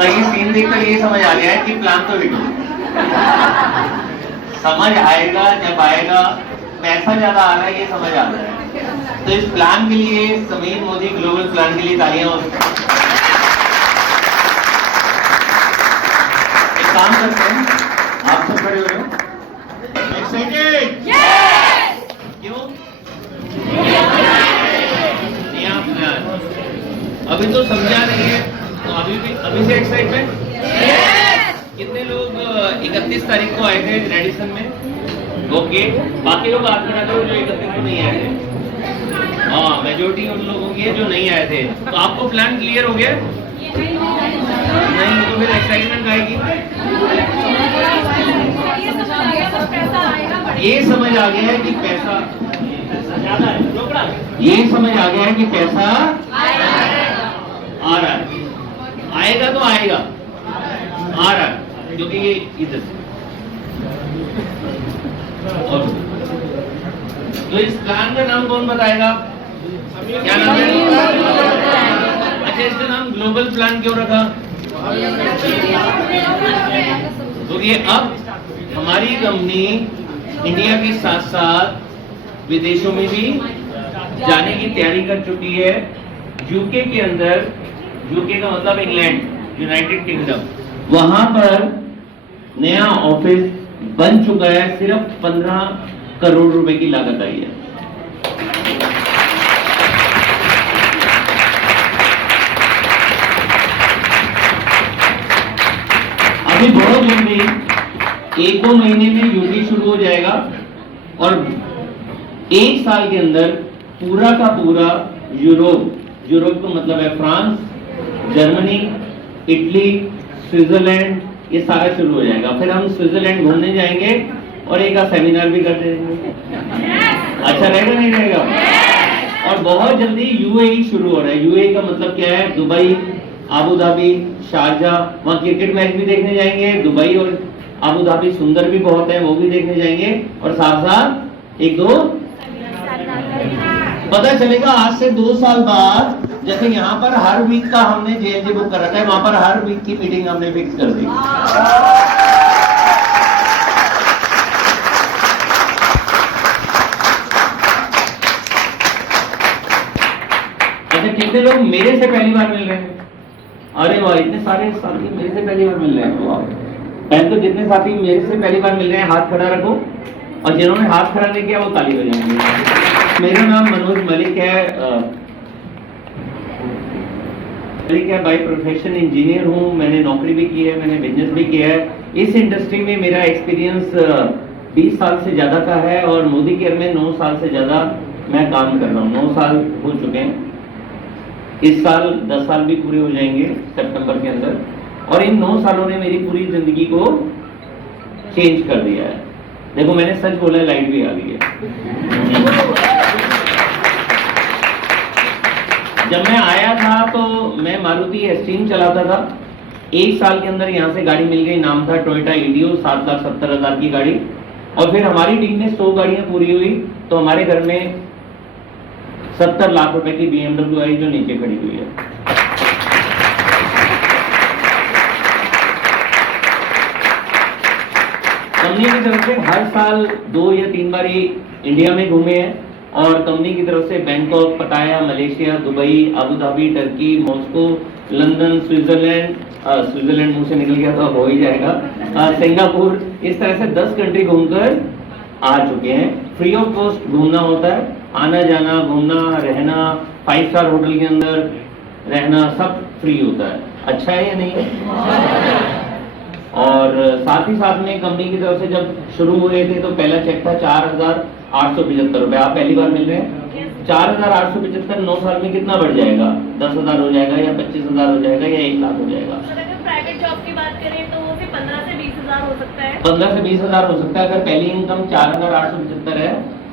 तो ये सीन देखकर ये समझ आ गया है कि प्लान तो हिट हो। समझ आएगा जब आएगा, पैसा ज्यादा आ रहा है ये समझ आ रहा है। तो इस प्लान के लिए, समीर मोदी ग्लोबल प्लान के लिए तालियां हो। एक काम करते हैं, आप सब खड़े हो रहे हो? एक्साइटेड? क्यों? नया प्लान अभी तो समझा नहीं है, तो अभी से एक्साइटमेंट? कितने लोग 31 तारीख को आए थे रेडिसन में? ओके, बाकी लोग हाथ खड़ा करो जो 31 को नहीं आए थे। हाँ, मेजोरिटी उन लोगों की है जो नहीं आए थे। तो आपको प्लान क्लियर हो गया? नहीं तो फिर एक्साइटमेंट आएगी। ये समझ आ गया है कि पैसा ज्यादा है, ये समझ आ गया है कि पैसा आ रहा है, आएगा तो आएगा, आ रहा है, क्योंकि ये इधर से। और तो इस प्लान का नाम कौन बताएगा? क्या नाम है? अच्छा, इसका नाम ग्लोबल प्लान क्यों रखा? तो ये अब हमारी कंपनी इंडिया के साथ साथ विदेशों में भी जाने की तैयारी कर चुकी है। यूके के अंदर, यूके का मतलब इंग्लैंड, यूनाइटेड किंगडम, वहां पर नया ऑफिस बन चुका है। सिर्फ 15 करोड़ रुपए की लागत आई है। अभी बहुत जल्दी 1-2 महीने में यूके शुरू हो जाएगा और 1 साल के अंदर पूरा का पूरा यूरोप का मतलब है फ्रांस, जर्मनी, इटली, स्विट्जरलैंड, ये सारा शुरू हो जाएगा। फिर हम स्विट्जरलैंड घूमने जाएंगे और एक सेमिनार भी कर देंगे। अच्छा रहेगा नहीं रहेगा? और बहुत जल्दी यूएई शुरू हो रहा है। यूएई का मतलब क्या है? दुबई, आबू धाबी, शारजा, वहाँ क्रिकेट मैच भी देखने जाएंगे। दुबई और आबू धाबी सुंदर भी बहुत है, वो भी देखने जाएंगे। और साथ साथ 1-2 पता चलेगा आज से 2 साल बाद, जैसे यहाँ पर हर वीक का हमने जेएलजी बुक कर रखा है, वहां पर हर वीक की मीटिंग हमने फिक्स कर दी। अच्छा, कितने लोग मेरे से पहली बार मिल रहे हैं? अरे वाह, इतने सारे साथी मेरे से पहली बार मिल रहे हैं। वाह, पहले तो जितने साथी मेरे से पहली बार मिल रहे हैं हाथ खड़ा रखो, और जिन्होंने हाथ खड़ा नहीं किया वो ताली बजाएंगे। मेरा नाम मनोज मलिक है। बाय प्रोफेशन इंजीनियर हूँ। मैंने नौकरी भी की है, मैंने बिजनेस भी किया है। इस इंडस्ट्री में मेरा एक्सपीरियंस 20 साल से ज्यादा का है और मोदी केयर में 9 साल से ज्यादा मैं काम कर रहा हूँ। 9 साल हो चुके हैं। इस साल 10 साल भी पूरे हो जाएंगे सितंबर के अंदर। और इन 9 सालों ने मेरी पूरी जिंदगी को चेंज कर दिया है। देखो, मैंने सच बोला, लाइट भी आ गई है। जब मैं आया था तो मैं मारुति एस्ट्रीम चलाता था। 1 साल के अंदर यहाँ से गाड़ी मिल गई, नाम था टोयोटा इडियो, 7,70,000 की गाड़ी। और फिर हमारी टीम में 100 गाड़ियां पूरी हुई तो हमारे घर में 70 लाख रुपए की BMW आई, जो नीचे खड़ी हुई है। कंपनी की तरफ से हर साल 2 या 3 बार इंडिया में घूमे हैं और कंपनी की तरफ से बैंकॉक, पटाया, Malaysia, Dubai, Abu Dhabi, Turkey, Moscow, London, Switzerland मुंह से निकल गया तो अब हो ही जाएगा, सिंगापुर, इस तरह से 10 कंट्री घूमकर आ चुके हैं। फ्री ऑफ कॉस्ट घूमना होता है, आना जाना, घूमना, रहना, 5 स्टार होटल के अंदर रहना, सब फ्री होता है। अच्छा है या नहीं है? और साथ ही साथ में कंपनी की तरफ से जब शुरू हुए थे तो पहला चेक था 4,875 रुपए। आप पहली बार मिल रहे हैं। 4,875 9 साल में कितना बढ़ जाएगा? 10,000 हो जाएगा या 25,000 हो जाएगा या 1 लाख हो जाएगा? अगर प्राइवेट जॉब की बात करें तो वो 15 से 20,000 हो सकता है। 15 से 20,000 हो सकता है। अगर पहली इनकम 4,875 है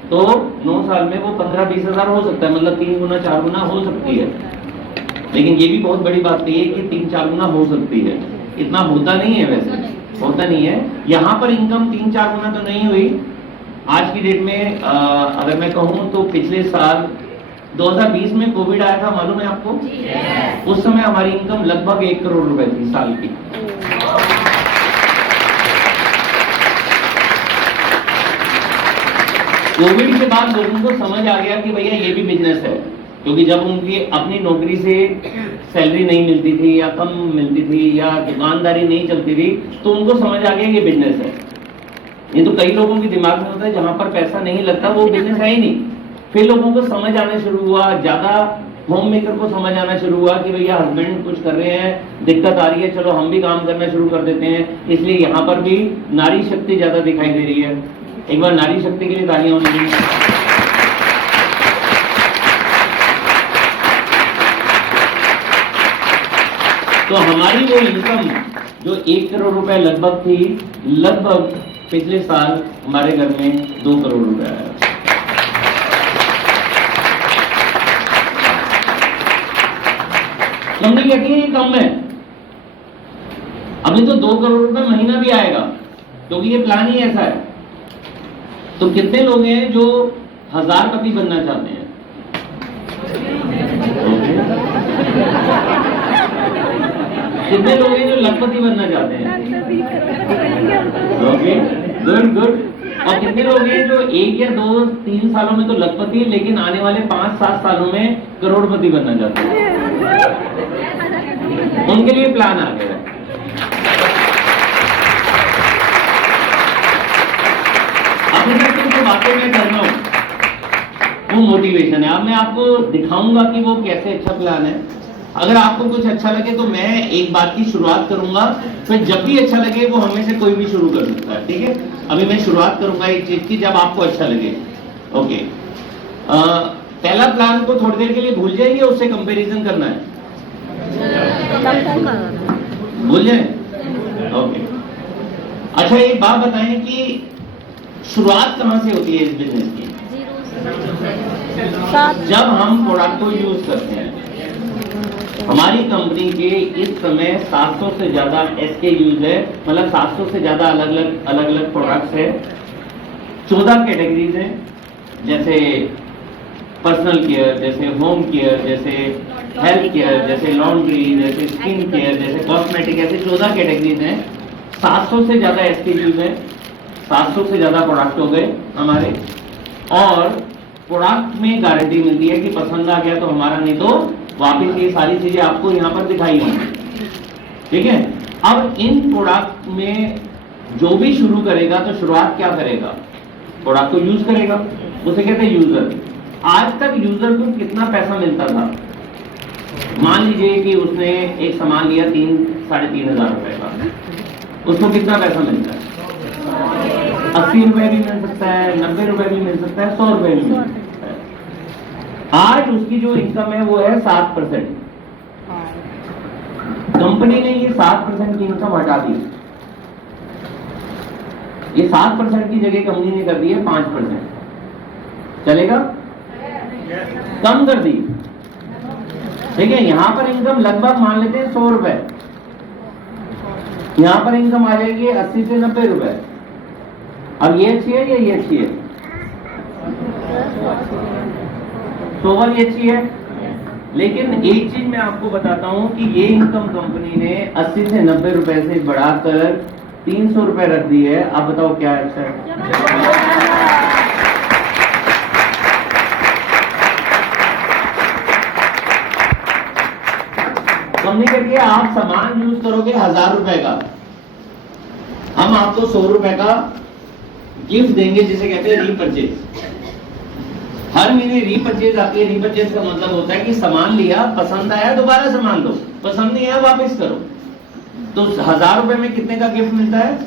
तो 9 साल में वो 15-20,000 हो सकता है, मतलब 3 गुना 4 गुना हो सकती है। लेकिन ये भी बहुत बड़ी बात है कि 3-4 गुना हो सकती है। इतना होता नहीं है, वैसे होता नहीं है। यहाँ पर इनकम 3-4 गुना तो नहीं हुई। आज की डेट में अगर मैं कहूँ तो पिछले साल 2020 में कोविड आया था, मालूम है आपको? उस समय हमारी इनकम लगभग 1 करोड़ रुपए थी साल की। कोविड के बाद लोगों को समझ आ गया कि भैया ये भी बिजनेस है, क्योंकि जब उनकी अपनी नौकरी से सैलरी नहीं मिलती थी या कम मिलती थी या दुकानदारी नहीं चलती थी, तो उनको समझ आ गया ये बिजनेस है। ये तो कई लोगों के दिमाग में होता है जहां पर पैसा नहीं लगता वो बिजनेस है ही नहीं। फिर लोगों को समझ आना शुरू हुआ, ज्यादा होम मेकर को समझ आना शुरू हुआ कि भैया हस्बैंड कुछ कर रहे हैं, दिक्कत आ रही है, चलो हम भी काम करना शुरू कर देते हैं। इसलिए यहाँ पर भी नारी शक्ति ज्यादा दिखाई दे रही है। एक बार नारी शक्ति के लिए तालियां होनी चाहिए। तो हमारी वो इनकम जो 1 करोड़ रुपए लगभग थी, लगभग पिछले साल हमारे घर में 2 करोड़ रुपए आया। कंपनी कहती है ये कम है, अभी तो 2 करोड़ रुपए महीना भी आएगा, क्योंकि ये प्लान ही ऐसा है। तो कितने लोग हैं जो 1000पति बनना चाहते हैं? कितने लोग हैं जो लखपति बनना चाहते हैं? Okay, good good. और कितने लोग हैं जो 1 या 2 3 सालों में तो लखपति, लेकिन आने वाले 5-7 सालों में करोड़पति बनना चाहते हैं? उनके लिए प्लान आ गया है। अभी तक जो बातें मैं कर रहा हूं वो मोटिवेशन है। अब मैं आपको दिखाऊंगा कि वो कैसे अच्छा प्लान है। अगर आपको कुछ अच्छा लगे तो मैं एक बात की शुरुआत करूंगा, फिर जब भी अच्छा लगे वो हमें से कोई भी शुरू कर सकता है, ठीक है? अभी मैं शुरुआत करूंगा एक चीज की, जब आपको अच्छा लगे। ओके, पहला प्लान को थोड़ी देर के लिए भूल जाइए, उससे कंपैरिजन करना है। भूल जाए? ओके। अच्छा, एक बात बताएं कि शुरुआत कहां से होती है इस बिजनेस की? जब हम प्रोडक्ट को यूज करते हैं। हमारी कंपनी के इस समय 700 से ज्यादा SKUs है, मतलब 700 से ज्यादा अलग अलग प्रोडक्ट्स है। 14 कैटेगरीज हैं, जैसे पर्सनल केयर, जैसे होम केयर, जैसे हेल्थ केयर, जैसे लॉन्ड्री, जैसे स्किन केयर, जैसे कॉस्मेटिक, ऐसे 14 कैटेगरीज हैं। 700 से ज्यादा SKUs हैं, 700 से ज्यादा प्रोडक्ट हो गए हमारे। और प्रोडक्ट में गारंटी मिलती है कि पसंद आ गया तो हमारा, नहीं तो वापिस। ये सारी चीजें आपको यहाँ पर दिखाई होंगी, ठीक है? अब इन प्रोडक्ट में जो भी शुरू करेगा तो शुरुआत क्या करेगा? प्रोडक्ट को यूज करेगा, उसे कहते हैं यूजर। आज तक यूजर को कितना पैसा मिलता था? मान लीजिए कि उसने एक सामान लिया 3-3.5 हजार रुपए का, उसको कितना पैसा मिलता है? 80 रुपए भी मिल सकता है, 90 रुपए भी मिल सकता है, 100 रुपए भी मिल सकता है। आज उसकी जो इनकम है वो है 7%। कंपनी ने ये 7% की इनकम हटा दी। ये 7% की जगह कंपनी ने कर दी है 5%। चलेगा? कम कर दी, ठीक है? यहां पर इनकम लगभग मान लेते हैं 100 रुपए, यहां पर इनकम आ जाएगी 80 से 90 रुपए। अब ये अच्छी है या ये अच्छी है? 100 वाली अच्छी है। लेकिन एक चीज मैं आपको बताता हूं कि ये इनकम कंपनी ने 80 से 90 रुपए से बढ़ाकर 300 रुपए रख दी है। अब बताओ क्या अच्छा है? कंपनी कहती है आप सामान यूज करोगे 1000 रुपए का, हम आपको 100 रुपए का गिफ्ट देंगे, जिसे कहते हैं रीपरचेज। हर महीने रीपरचेज आती है। रीपरचेज का मतलब होता है कि सामान लिया, पसंद आया दोबारा सामान दो, पसंद नहीं आया वापस करो। तो 1000 रुपए में कितने का गिफ्ट मिलता है?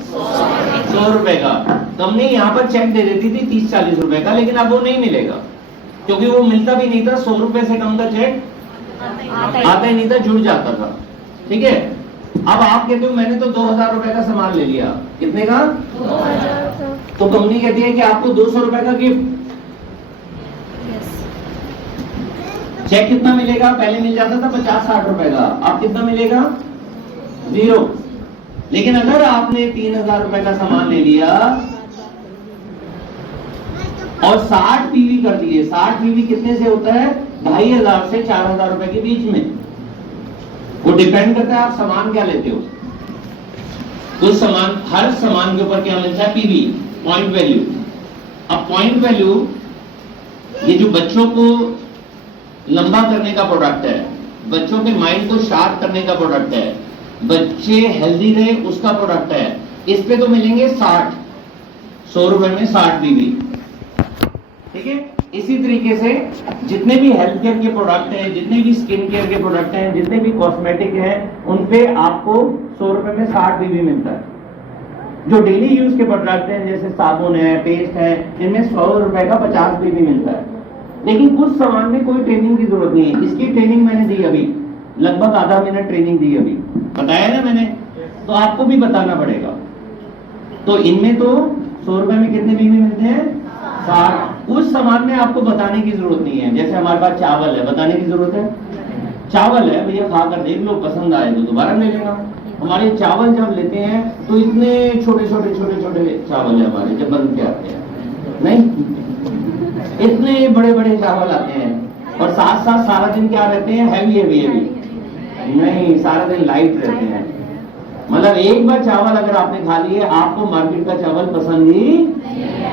100 रुपए का। कंपनी यहाँ पर चेक दे देती थी 30-40 रुपए का, लेकिन अब वो नहीं मिलेगा, क्योंकि वो मिलता भी नहीं था। 100 रुपए से कम का चेक आता ही नहीं था, जुड़ जाता था, ठीक है? अब आप कहते हो मैंने तो 2000 रुपए का सामान ले लिया, कितने का? 2000। तो कंपनी कहती है कि आपको 200 रुपए का गिफ्ट। चेक कितना मिलेगा? पहले मिल जाता था 50-60 रुपए का, अब कितना मिलेगा? 0। लेकिन अगर आपने 3000 रुपए का सामान ले लिया और 60 PV कर दिए, 60 PV कितने से होता है? 2,500 से 4,000 रुपए के बीच में। वो डिपेंड करता है आप सामान क्या लेते हो। कुछ सामान, हर सामान के ऊपर क्या मिलता है, पीवी, पॉइंट वैल्यू। अब पॉइंट वैल्यू ये जो बच्चों को लंबा करने का प्रोडक्ट है, बच्चों के माइंड को शार्प करने का प्रोडक्ट है, बच्चे हेल्दी रहे उसका प्रोडक्ट है। इस पे तो मिलेंगे 100 रुपए में 60 बीबी, ठीक है। इसी तरीके से जितने भी हेल्थ केयर के प्रोडक्ट हैं, जितने भी स्किन केयर के प्रोडक्ट हैं, जितने भी कॉस्मेटिक हैं, उन पे आपको 100 रुपए में 60 बीबी मिलता है। जो डेली यूज के प्रोडक्ट हैं जैसे साबुन है, पेस्ट है, इनमें 100 रुपए का 50 बीबी मिलता है। लेकिन कुछ सामान में कोई ट्रेनिंग की जरूरत नहीं है। इसकी ट्रेनिंग मैंने दी अभी, लगभग आधा मिनट ट्रेनिंग दी अभी, बताया ना मैंने, तो आपको भी बताना पड़ेगा। तो इनमें तो 100 रुपए में कितने बीबी मिलते हैं, 60। उस सामान में आपको बताने की जरूरत नहीं है। जैसे हमारे पास चावल है, बताने की जरूरत है, चावल है भैया, खाकर देख लो, पसंद आए तो दोबारा ले लेगा। हमारे चावल जब लेते हैं तो इतने छोटे छोटे चावल है हमारे, जब बन के आते हैं, नहीं इतने बड़े बड़े चावल आते हैं। और साथ साथ सारा दिन क्या रहते हैं, हैवी, नहीं, सारा दिन लाइट रहते हैं। मतलब एक बार चावल अगर आपने खा लिए, आपको मार्केट का चावल पसंद ही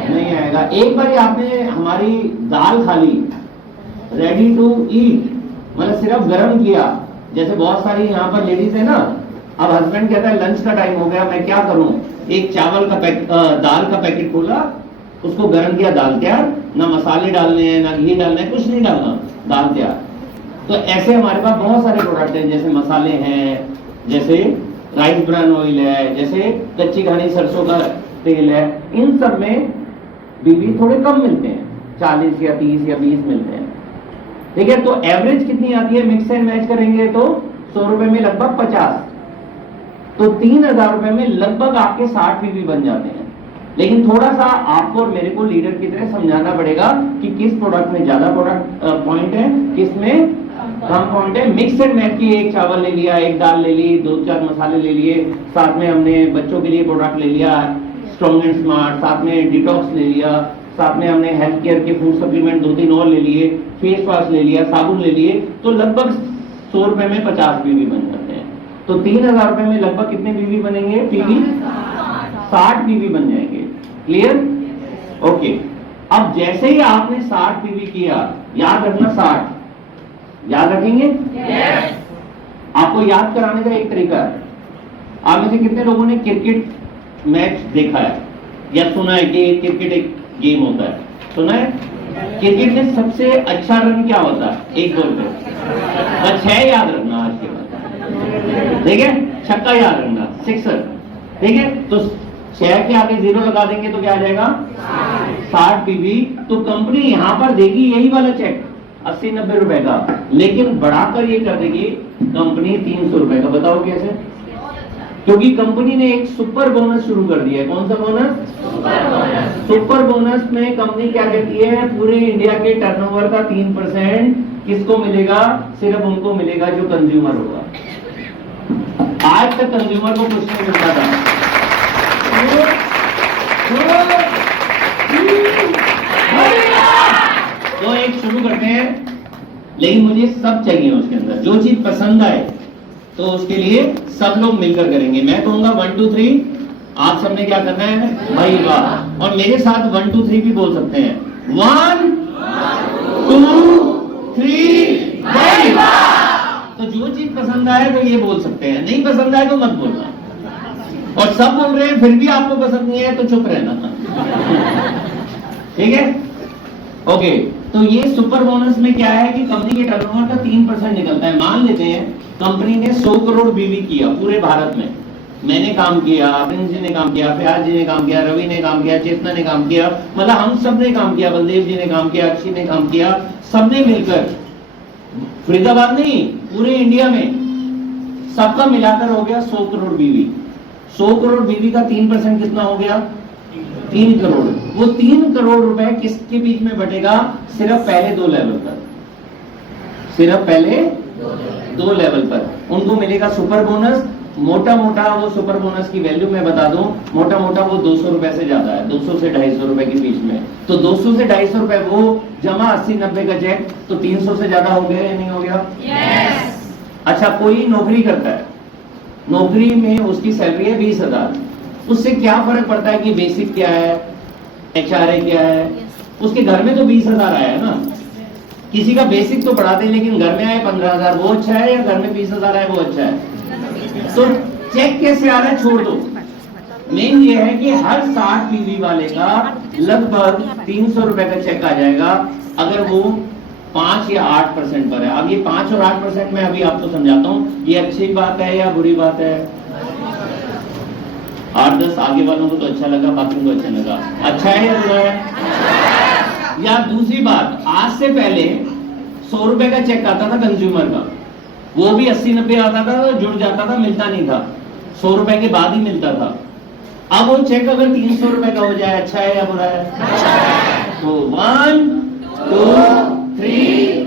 नहीं आएगा। एक बार आपने हमारी दाल खा ली, रेडी टू ईट, मतलब सिर्फ गर्म किया। जैसे बहुत सारी यहाँ पर लेडीज है ना, अब हस्बैंड कहता है लंच का टाइम हो गया, मैं क्या करूं, एक चावल का दाल का पैकेट खोला, उसको गर्म किया, दाल तैयार, ना मसाले डालने हैं, ना घी डालना है, कुछ नहीं डालना, दाल तैयार। तो ऐसे हमारे पास बहुत सारे प्रोडक्ट हैं, जैसे मसाले हैं, जैसे राइस ब्रान ऑयल है, जैसे कच्ची घानी सरसों का तेल है। इन सब में बीबी थोड़े कम मिलते हैं, 40 या 30 या 20 मिलते हैं, ठीक है। तो एवरेज कितनी आती है, मिक्स एंड मैच करेंगे तो 100 रुपए में लगभग 50, तो 3,000 रुपए में लगभग आपके 60 बीबी बन जाते हैं। लेकिन थोड़ा सा आपको और मेरे को लीडर की तरह समझाना पड़ेगा कि किस प्रोडक्ट में ज्यादा पॉइंट है, किस में कम पॉइंट है। मिक्स एंड मैच की, एक चावल ले लिया, एक दाल ले ली, 2-4 मसाले ले लिए, साथ में हमने बच्चों के लिए प्रोडक्ट ले लिया स्ट्रॉन्ग एंड स्मार्ट, साथ में डिटॉक्स ले लिया, साथ में हमने हेल्थ केयर के फूड सप्लीमेंट 2-3 और ले लिए, फेस वॉश ले लिया, साबुन ले लिए, तो लगभग 100 रुपए में 50 बीबी बन जाते हैं। तो 3,000 रुपए में लगभग कितने बीबी बनेंगे, पीवी 60 बीबी बन जाएंगे। Clear, okay. अब जैसे ही आपने 60 बीबी किया, याद रखना 60, याद रखेंगे? yes. आपको याद कराने का एक तरीका है। आप में से कितने लोगों ने क्रिकेट मैच देखा है या सुना है कि क्रिकेट एक गेम होता है, सुना है? क्रिकेट में सबसे अच्छा रन क्या होता है एक बॉल पे? बस 6 याद रखना आज के बाद, ठीक है। छक्का याद रखना, सिक्सर, ठीक है। तो 6 के आगे 0 लगा देंगे तो क्या आ जाएगा, 60 बीबी। तो कंपनी यहां पर देगी यही वाला चेक 80-90 रुपए का, लेकिन बढ़ाकर ये कर देगी कंपनी 300 रुपए का। बताओ कैसे? क्योंकि कंपनी ने एक सुपर बोनस शुरू कर दिया है। कौन सा बोनस? सुपर बोनस में कंपनी क्या कहती है, पूरे इंडिया के टर्नओवर का 3% किसको मिलेगा? सिर्फ उनको मिलेगा जो कंज्यूमर होगा। आज तक कंज्यूमर को कुछ नहीं मिलता था। तो एक शुरू करते हैं, लेकिन मुझे सब चाहिए उसके अंदर, जो चीज पसंद आए तो उसके लिए सब लोग मिलकर करेंगे। मैं कहूंगा 1 2 3, आप सबने क्या करना है भाई, वाह। और मेरे साथ 1 2 3 भी बोल सकते हैं, 1 2 3 भाई वाह। तो जो चीज पसंद आए तो ये बोल सकते हैं, नहीं पसंद आए तो मत बोलना। और सब बोल रहे हैं फिर भी आपको पसंद नहीं है तो चुप रहना, ठीक है, ओके। तो ये सुपर बोनस में क्या है कि कंपनी के टर्नओवर का 3% निकलता है। मान लेते हैं कंपनी ने 100 करोड़ बीवी किया पूरे भारत में, मैंने काम किया, प्रिंस जी ने काम किया, फयाज जी ने काम किया, रवि ने काम किया, चेतना ने काम किया, मतलब हम सब ने काम किया, बलदेव जी ने काम किया, अक्षय ने काम किया, सबने मिलकर, फरीदाबाद नहीं पूरे इंडिया में सबका मिलाकर हो गया 100 करोड़ बीवी। 100 करोड़ बीवी का 3% कितना हो गया? 3 करोड़। वो 3 करोड़ रुपए किसके बीच में बटेगा? सिर्फ पहले 2 लेवल पर, सिर्फ पहले 2 लेवल पर उनको मिलेगा सुपर बोनस मोटा मोटा वो सुपर बोनस की वैल्यू मैं बता दूं, मोटा मोटा वो 200 रुपए से ज्यादा है, 200 से 250 रुपए के बीच में। तो 200 से 250 रुपए वो जमा 80-90 का चेक, तो 300 से ज्यादा हो गया या नहीं हो गया? यस। अच्छा, कोई नौकरी करता है, नौकरी में उसकी सैलरी है 20,000, उससे क्या फर्क पड़ता है कि बेसिक क्या है, HRA क्या है? उसके घर में तो 20,000 आया है ना। किसी का बेसिक तो बढ़ाते हैं लेकिन घर में आए 15,000, वो अच्छा है, या घर में 20,000 आए वो अच्छा है? तो चेक कैसे आ रहा है छोड़ दो, मेन ये है कि हर 60 पीवी वाले का लगभग 300 रुपए का चेक आ जाएगा अगर वो 5 या 8% पर है। अब ये 5 और 8% में अभी आपको समझाता हूँ, ये अच्छी बात है या बुरी बात है? 8-10 आगे वालों को तो अच्छा लगा, बाकी को अच्छा लगा। अच्छा है या बुरा है? या दूसरी बात, आज से पहले 100 रुपए का चेक आता था कंज्यूमर का, वो भी 80-90 आता था तो जुड़ जाता था, मिलता नहीं था, 100 रुपए के बाद ही मिलता था। अब वो चेक अगर 300 रुपए का हो जाए, अच्छा है या बुरा है? तो 1 2 3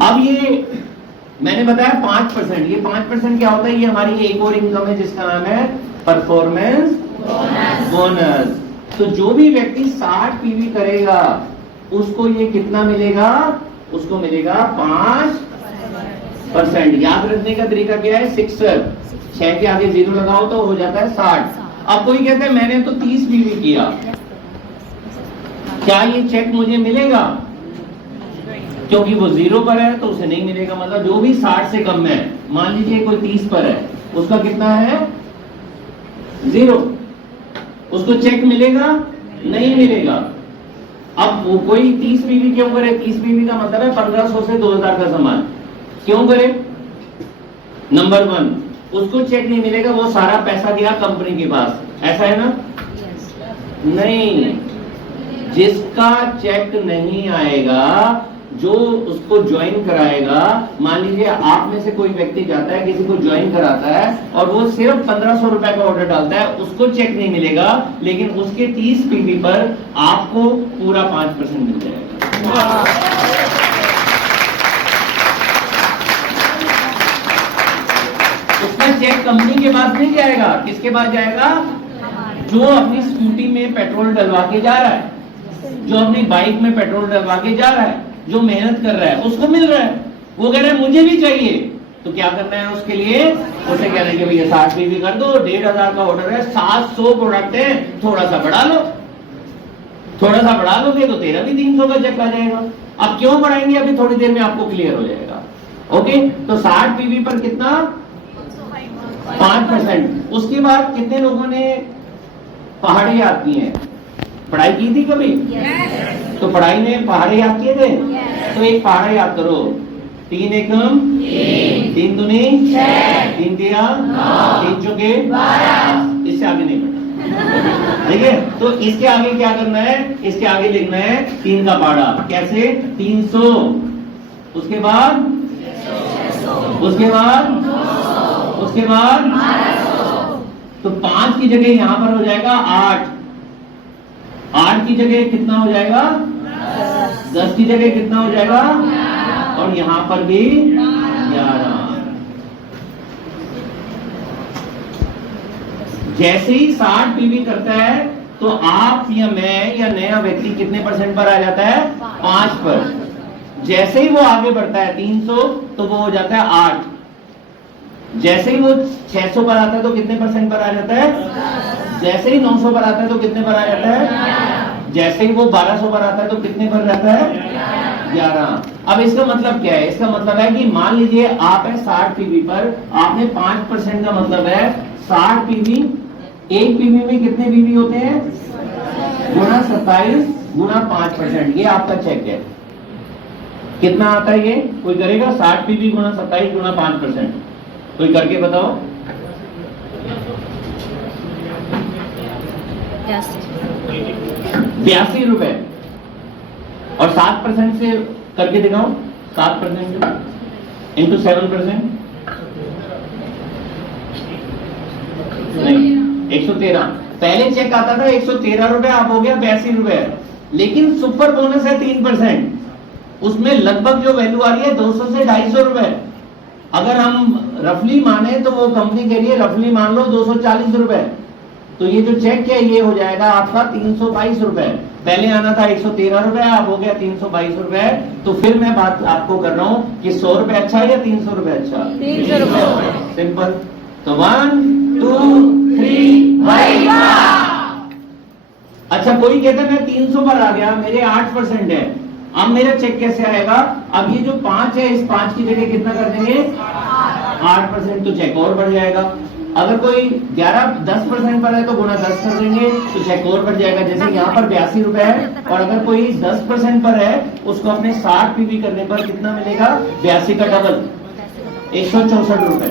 अब ये मैंने बताया 5%, ये 5% क्या होता है? ये हमारी एक और इनकम है जिसका नाम है परफॉर्मेंस बोनस। तो जो भी व्यक्ति 60 पीवी करेगा उसको ये कितना मिलेगा? उसको मिलेगा 5%। याद रखने का तरीका क्या है? 6 के आगे 0 लगाओ तो हो जाता है 60। अब कोई कहता है मैंने तो 30 पीवी किया, क्या ये चेक मुझे मिलेगा? क्योंकि वो 0 पर है तो उसे नहीं मिलेगा। मतलब जो भी 60 से कम है, मान लीजिए कोई 30 पर है, उसका कितना है? 0, उसको चेक मिलेगा? नहीं मिलेगा। अब वो कोई 30 पीवी क्यों करे? 30 पीवी का मतलब है 1500 से 2000 का सामान क्यों करे? नंबर 1, उसको चेक नहीं मिलेगा, वो सारा पैसा गया कंपनी के पास, ऐसा है ना? नहीं, जिसका चेक नहीं आएगा, जो उसको ज्वाइन कराएगा, मान लीजिए आप में से कोई व्यक्ति जाता है किसी को ज्वाइन कराता है और वो सिर्फ 1500 रुपए का ऑर्डर डालता है, उसको चेक नहीं मिलेगा, लेकिन उसके 30 पीवी पर आपको पूरा 5% मिल जाएगा। उसका चेक कंपनी के पास नहीं जाएगा, किसके पास जाएगा? जो अपनी स्कूटी में पेट्रोल डलवा के जा रहा है, जो अपनी बाइक में पेट्रोल डलवा के जा रहा है, जो मेहनत कर रहा है, उसको मिल रहा है। वो कह रहा है मुझे भी चाहिए, तो क्या करना है उसके लिए? उसे कह रहे हैं कि भैया 60 पीवी कर दो, 1500 का ऑर्डर है, 700 प्रोडक्ट है, थोड़ा सा बढ़ा लो। थोड़ा सा बढ़ा लोगे तो तेरा भी 300 का चेक आ जाएगा। अब क्यों बढ़ाएंगे? अभी थोड़ी देर में आपको क्लियर हो जाएगा। ओके, तो 60 पीवी पर कितना? 5%। उसके बाद कितने लोगों ने पहाड़ी याद की है? पढ़ाई की थी कभी? तो पढ़ाई में पहाड़े याद किए थे? तो एक पहाड़ा याद करो। 3 एकम 3 दूनी 3 तिया 3 चौके 12। इससे आगे नहीं बढ़ना, ठीक है? तो इसके आगे क्या करना है? इसके आगे लिखना है 3 का पहाड़ा। कैसे? 300, उसके बाद 1200, तो 5 की जगह यहां पर हो जाएगा 8 की जगह कितना हो जाएगा? 10 की जगह कितना हो जाएगा? और यहां पर भी 11। जैसे ही 60 पीवी करता है तो आप या मैं या नया व्यक्ति कितने % पर आ जाता है? 5 पर। जैसे ही वो आगे बढ़ता है 300 तो वो हो जाता है 8। जैसे ही वो 600 पर आता है तो कितने % पर आ जाता है? जैसे ही 900 पर आता है तो कितने पर आ जाता है? जैसे ही वो 1200 पर आता है तो कितने पर रहता है? 11। अब इसका मतलब क्या है? इसका मतलब है कि मान लीजिए आप है 60 पीवी पर, आपने 5% का मतलब है 60 पीवी, एक पीवी में कितने पीवी होते हैं? गुणा 27 गुणा 5%। ये आपका चेक है। कितना आता है ये? कोई करेगा? 60 पीवी गुणा 27 गुणा 5%। कोई करके बताओ। 82 रुपए। और 7% से करके दिखाओ। 7% इंटू 7%, नहीं 113। पहले चेक आता था 113 रुपए, अब हो गया 82 रुपए। लेकिन सुपर बोनस है 3%, उसमें लगभग जो वैल्यू आ रही है 200 से 250 रुपए। अगर हम रफली माने तो वो कंपनी कह रही है रफली मान लो 240 रुपए, तो ये जो चेक है ये हो जाएगा आपका 322 रुपए। पहले आना था 113 रुपए, अब हो गया 322 रुपए। तो फिर मैं बात आपको कर रहा हूँ कि 100 रुपए अच्छा है या 300 रुपए अच्छा? 300 रुपए। सिंपल। तो 1 2 3 भाई। अच्छा, कोई कहता है मैं 300 पर आ गया, मेरे 8% है, अब मेरा चेक कैसे आएगा? अब ये जो 5 है, इस 5 की जगह कितना कर देंगे? 8%, तो चेक और बढ़ जाएगा। अगर कोई 10% पर है तो गुना 10 कर देंगे तो चेक और बढ़ जाएगा। जैसे यहाँ पर 82 रुपए है, और अगर कोई 10% पर है उसको अपने 60 पीवी करने पर कितना मिलेगा? 82 का डबल 164 रुपए।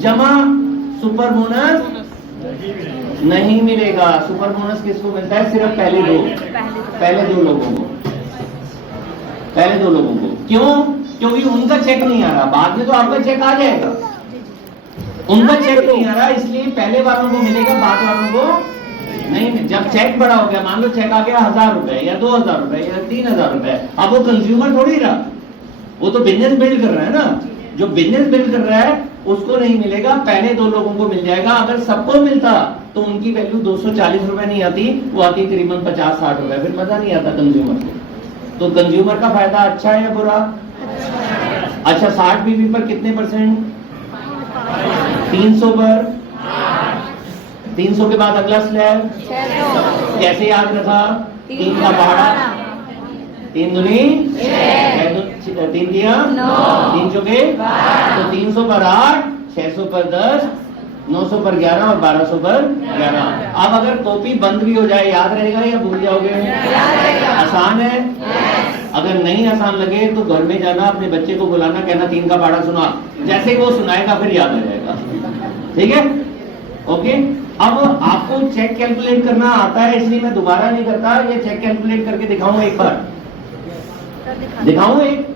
जमा सुपर बोनस नहीं मिलेगा। सुपर बोनस किसको मिलता है? सिर्फ पहले दो लोगों को। क्यों? क्योंकि उनका चेक नहीं आ रहा, बाद में तो आपका चेक आ जाएगा। उनका चेक नहीं आ रहा, इसलिए पहले वालों को मिलेगा, बाद वालों को नहीं। जब चेक बड़ा हो गया, मान लो चेक आ गया 1000 रुपए या 2000 रुपए या 3000 रुपए, अब वो कंज्यूमर थोड़ी रहा, वो तो बिजनेस बिल्ड कर रहा है ना। जो बिजनेस बिल्ड कर रहा है उसको नहीं मिलेगा, पहले 2 लोगों को मिल जाएगा। अगर सबको मिलता तो उनकी वैल्यू 240 रुपए नहीं आती, वो आती करीबन 50-60 रुपए। फिर मजा नहीं आता कंज्यूमर को। तो कंज्यूमर का फायदा अच्छा है या बुरा? अच्छा, 60 बीबी पर कितने %? 300 पर। 300 के बाद अगला स्लैब कैसे याद रखा? 3 का पहाड़ा, 3 दूनी 3 दिया 3 चौके, तो 300 पर 8, 600 पर 10, 900 पर 11 और 1200 पर 11। अब अगर कॉपी बंद भी हो जाए, याद रहेगा या भूल जाओगे? आसान है। अगर नहीं आसान लगे तो घर में जाना, अपने बच्चे को बुलाना, कहना 3 का पहाड़ा सुना। जैसे वो सुनाएगा फिर याद आ जाएगा। ठीक है, ओके। अब आपको चेक कैलकुलेट करना आता है, इसलिए मैं दोबारा नहीं करता। ये चेक कैलकुलेट करके दिखाऊं एक बार? दिखाऊं एक?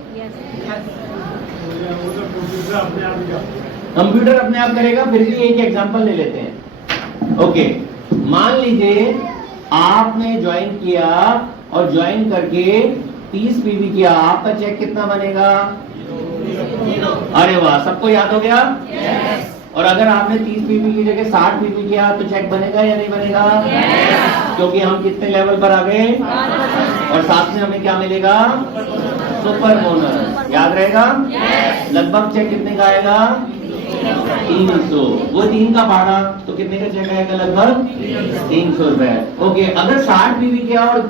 कंप्यूटर अपने आप करेगा, फिर भी एक एग्जांपल ले लेते हैं। ओके, मान लीजिए आपने ज्वाइन किया और ज्वाइन करके 30 पीवी किया, आपका चेक कितना बनेगा? अरे वाह, सबको याद हो गया? और अगर आपने 30 पीवी की जगह 60 पीवी किया तो चेक बनेगा या नहीं बनेगा? क्योंकि हम कितने लेवल पर आ गए, और साथ में हमें क्या मिलेगा? Super bonus. याद रहेगा? लगभग चेक कितने का आएगा? 300। वो 3 का भाड़ा, तो कितने का चेक आएगा? लगभग 300 रुपए। ओके, अगर 60 पीवी किया और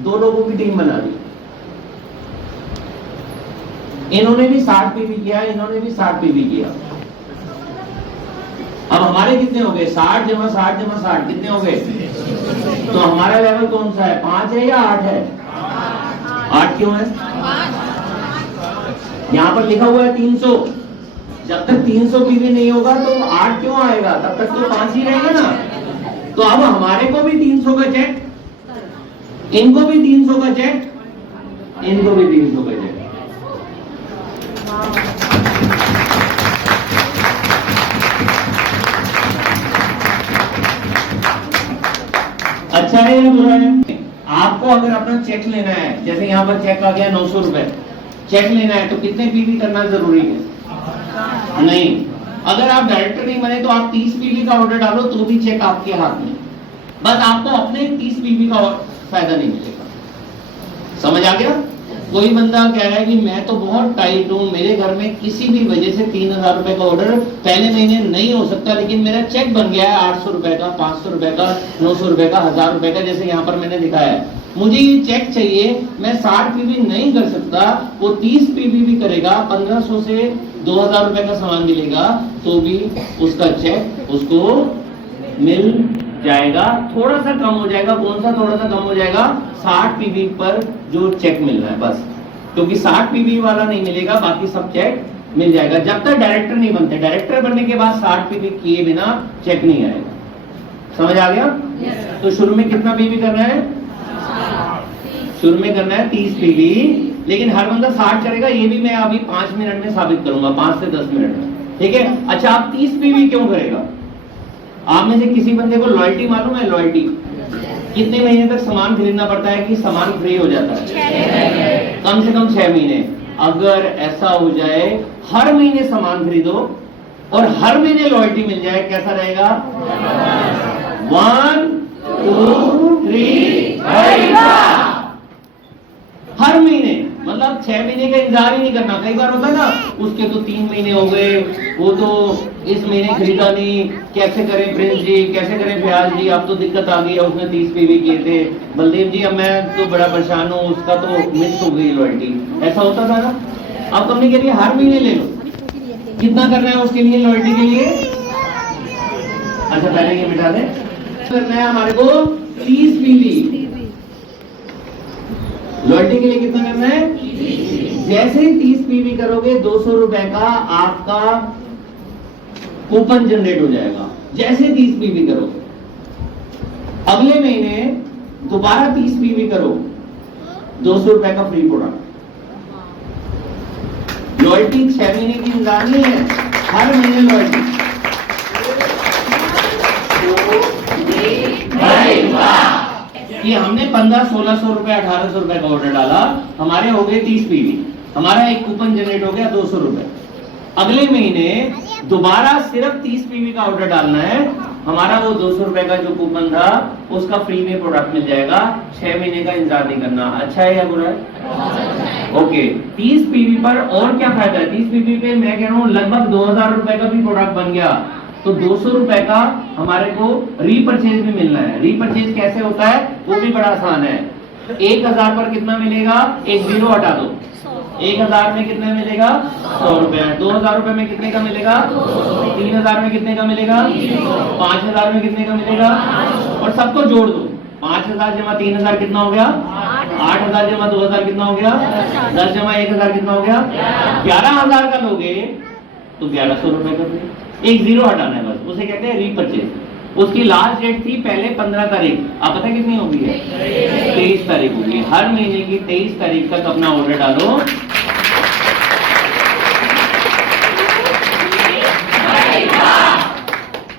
2 लोगों की टीम बना दी, इन्होंने भी 60 पीवी किया, इन्होंने भी 60 पीवी किया, अब हमारे कितने हो गए? 60 जमा 60 जमा 60 कितने हो गए? तो हमारा लेवल कौन सा है? 5 है या 8 है? 8 क्यों है? यहाँ पर लिखा हुआ है 300। जब तक 300 पीवी नहीं होगा तो 8 क्यों आएगा? तब तक तो 5 ही रहेगा ना। तो अब हमारे को भी 300 का चेक, इनको भी 300 का चेक, इनको भी 300 का चेक। अच्छा है या बुरा है? आपको अगर अपना चेक लेना है, जैसे यहाँ पर चेक आ गया 900 रुपए, चेक लेना है तो कितने पीवी करना जरूरी है? नहीं। अगर आप डायरेक्टर नहीं बने तो आप 30 पीवी का ऑर्डर डालो तो भी चेक आपके हाथ में, बस आपको अपने 30 पीवी का फायदा नहीं मिलेगा। समझ आ गया? कोई बंदा कह रहा है कि मैं तो बहुत टाइट हूँ, मेरे घर में किसी भी वजह से 3000 रुपए का ऑर्डर पहले महीने नहीं हो सकता, लेकिन मेरा चेक बन गया है 800 रुपए का, 500 रुपए का, 900 रुपए का, 1000 रुपए का, जैसे यहाँ पर मैंने दिखाया है। मुझे ये चेक चाहिए, मैं 60 पीवी नहीं कर सकता, वो 30 पीवी भी करेगा, 1500 से 2000 रुपए का सामान मिलेगा, तो भी उसका चेक उसको मिल जाएगा। थोड़ा सा कम हो जाएगा। कौन सा थोड़ा सा कम हो जाएगा? 60 पीवी पर जो चेक मिल रहा है बस, क्योंकि 60 पीवी वाला नहीं मिलेगा, बाकी सब चेक मिल जाएगा। जब तक डायरेक्टर नहीं बनते, डायरेक्टर बनने के बाद 60 पीवी किए बिना चेक नहीं आएगा। समझ आ गया? तो शुरू में कितना पीवी करना है? शुरू में करना है 30 पीवी, लेकिन हर बंदा 60 करेगा, ये भी मैं अभी 5 मिनट में साबित करूंगा, 5 से 10 मिनट में। ठीक है? अच्छा, आप 30 पीवी क्यों करेगा? आप में से किसी बंदे को लॉयल्टी मालूम है? लॉयल्टी कितने महीने तक सामान खरीदना पड़ता है कि सामान फ्री हो जाता है? कम से कम 6 महीने। अगर ऐसा हो जाए हर महीने सामान खरीदो और हर महीने लॉयल्टी मिल जाए, कैसा रहेगा? 1 2 3 हर महीने, मतलब 6 महीने का इंतजार ही नहीं करना। कई बार होता है ना, उसके तो 3 महीने हो गए, वो तो इस महीने खरीदा नहीं, कैसे करें प्रिंस जी, कैसे करें फयाज जी, अब तो दिक्कत आ गई है, उसने 30 पीवी किए थे, बलदेव जी अब मैं तो बड़ा परेशान हूँ, उसका तो मिस हो गई लॉयल्टी। ऐसा होता था ना। अब कंपनी के लिए हर महीने ले लो। कितना करना है उसके लिए लॉयल्टी के लिए? अच्छा पहले ये मिटा दे। करना है हमारे को 30 पीवी लॉयल्टी के लिए। कितना करना है? जैसे ही 30 पीवी करोगे 200 रुपए का आपका कूपन जनरेट हो जाएगा। जैसे 30 पीवी करोगे, अगले महीने दोबारा 30 पीवी करो, 200 रुपए का फ्री प्रोडक्ट। लॉयल्टी 6 महीने की इंतजार नहीं है, हर महीने लॉयल्टी। कि हमने 1500-1600 रुपए 1800 रुपए का ऑर्डर डाला, हमारे हो गए 30 पीवी, हमारा एक कूपन जनरेट हो गया 200 रुपए। अगले महीने दोबारा सिर्फ 30 पीवी का ऑर्डर डालना है, हमारा वो 200 रुपए का जो कूपन था उसका फ्री में प्रोडक्ट मिल जाएगा। 6 महीने का इंतजार नहीं करना। अच्छा है या बुरा है? ओके। 30 पीवी पर और क्या फायदा है? 30 पीवी पे मैं कह रहा हूँ लगभग 2000 रुपए का भी प्रोडक्ट बन गया, तो 200 रुपए का हमारे को रीपरचेज भी मिलना है। रीपरचेज कैसे होता है वो भी बड़ा आसान है। 1000 पर कितना मिलेगा? एक जीरो हटा दो। 1000 में कितने मिलेगा? 100 रुपए। 2000 रुपए में कितने का मिलेगा? 3000 में कितने का मिलेगा? 5000 में कितने का मिलेगा? और सबको जोड़ दो। 5000 जमा 3000 कितना हो गया? 8000 जमा 2000 कितना हो गया? 10 जमा 1000 कितना हो गया? 11000 का लोगे तो 1100 रुपए कर दे। एक जीरो हटाना है बस, उसे कहते हैं रीपरचेज। उसकी लास्ट डेट थी पहले 15 तारीख, अब पता कितनी हो गई है? 23 तारीख हो गई। हर महीने की 23 तारीख तक अपना ऑर्डर डालो।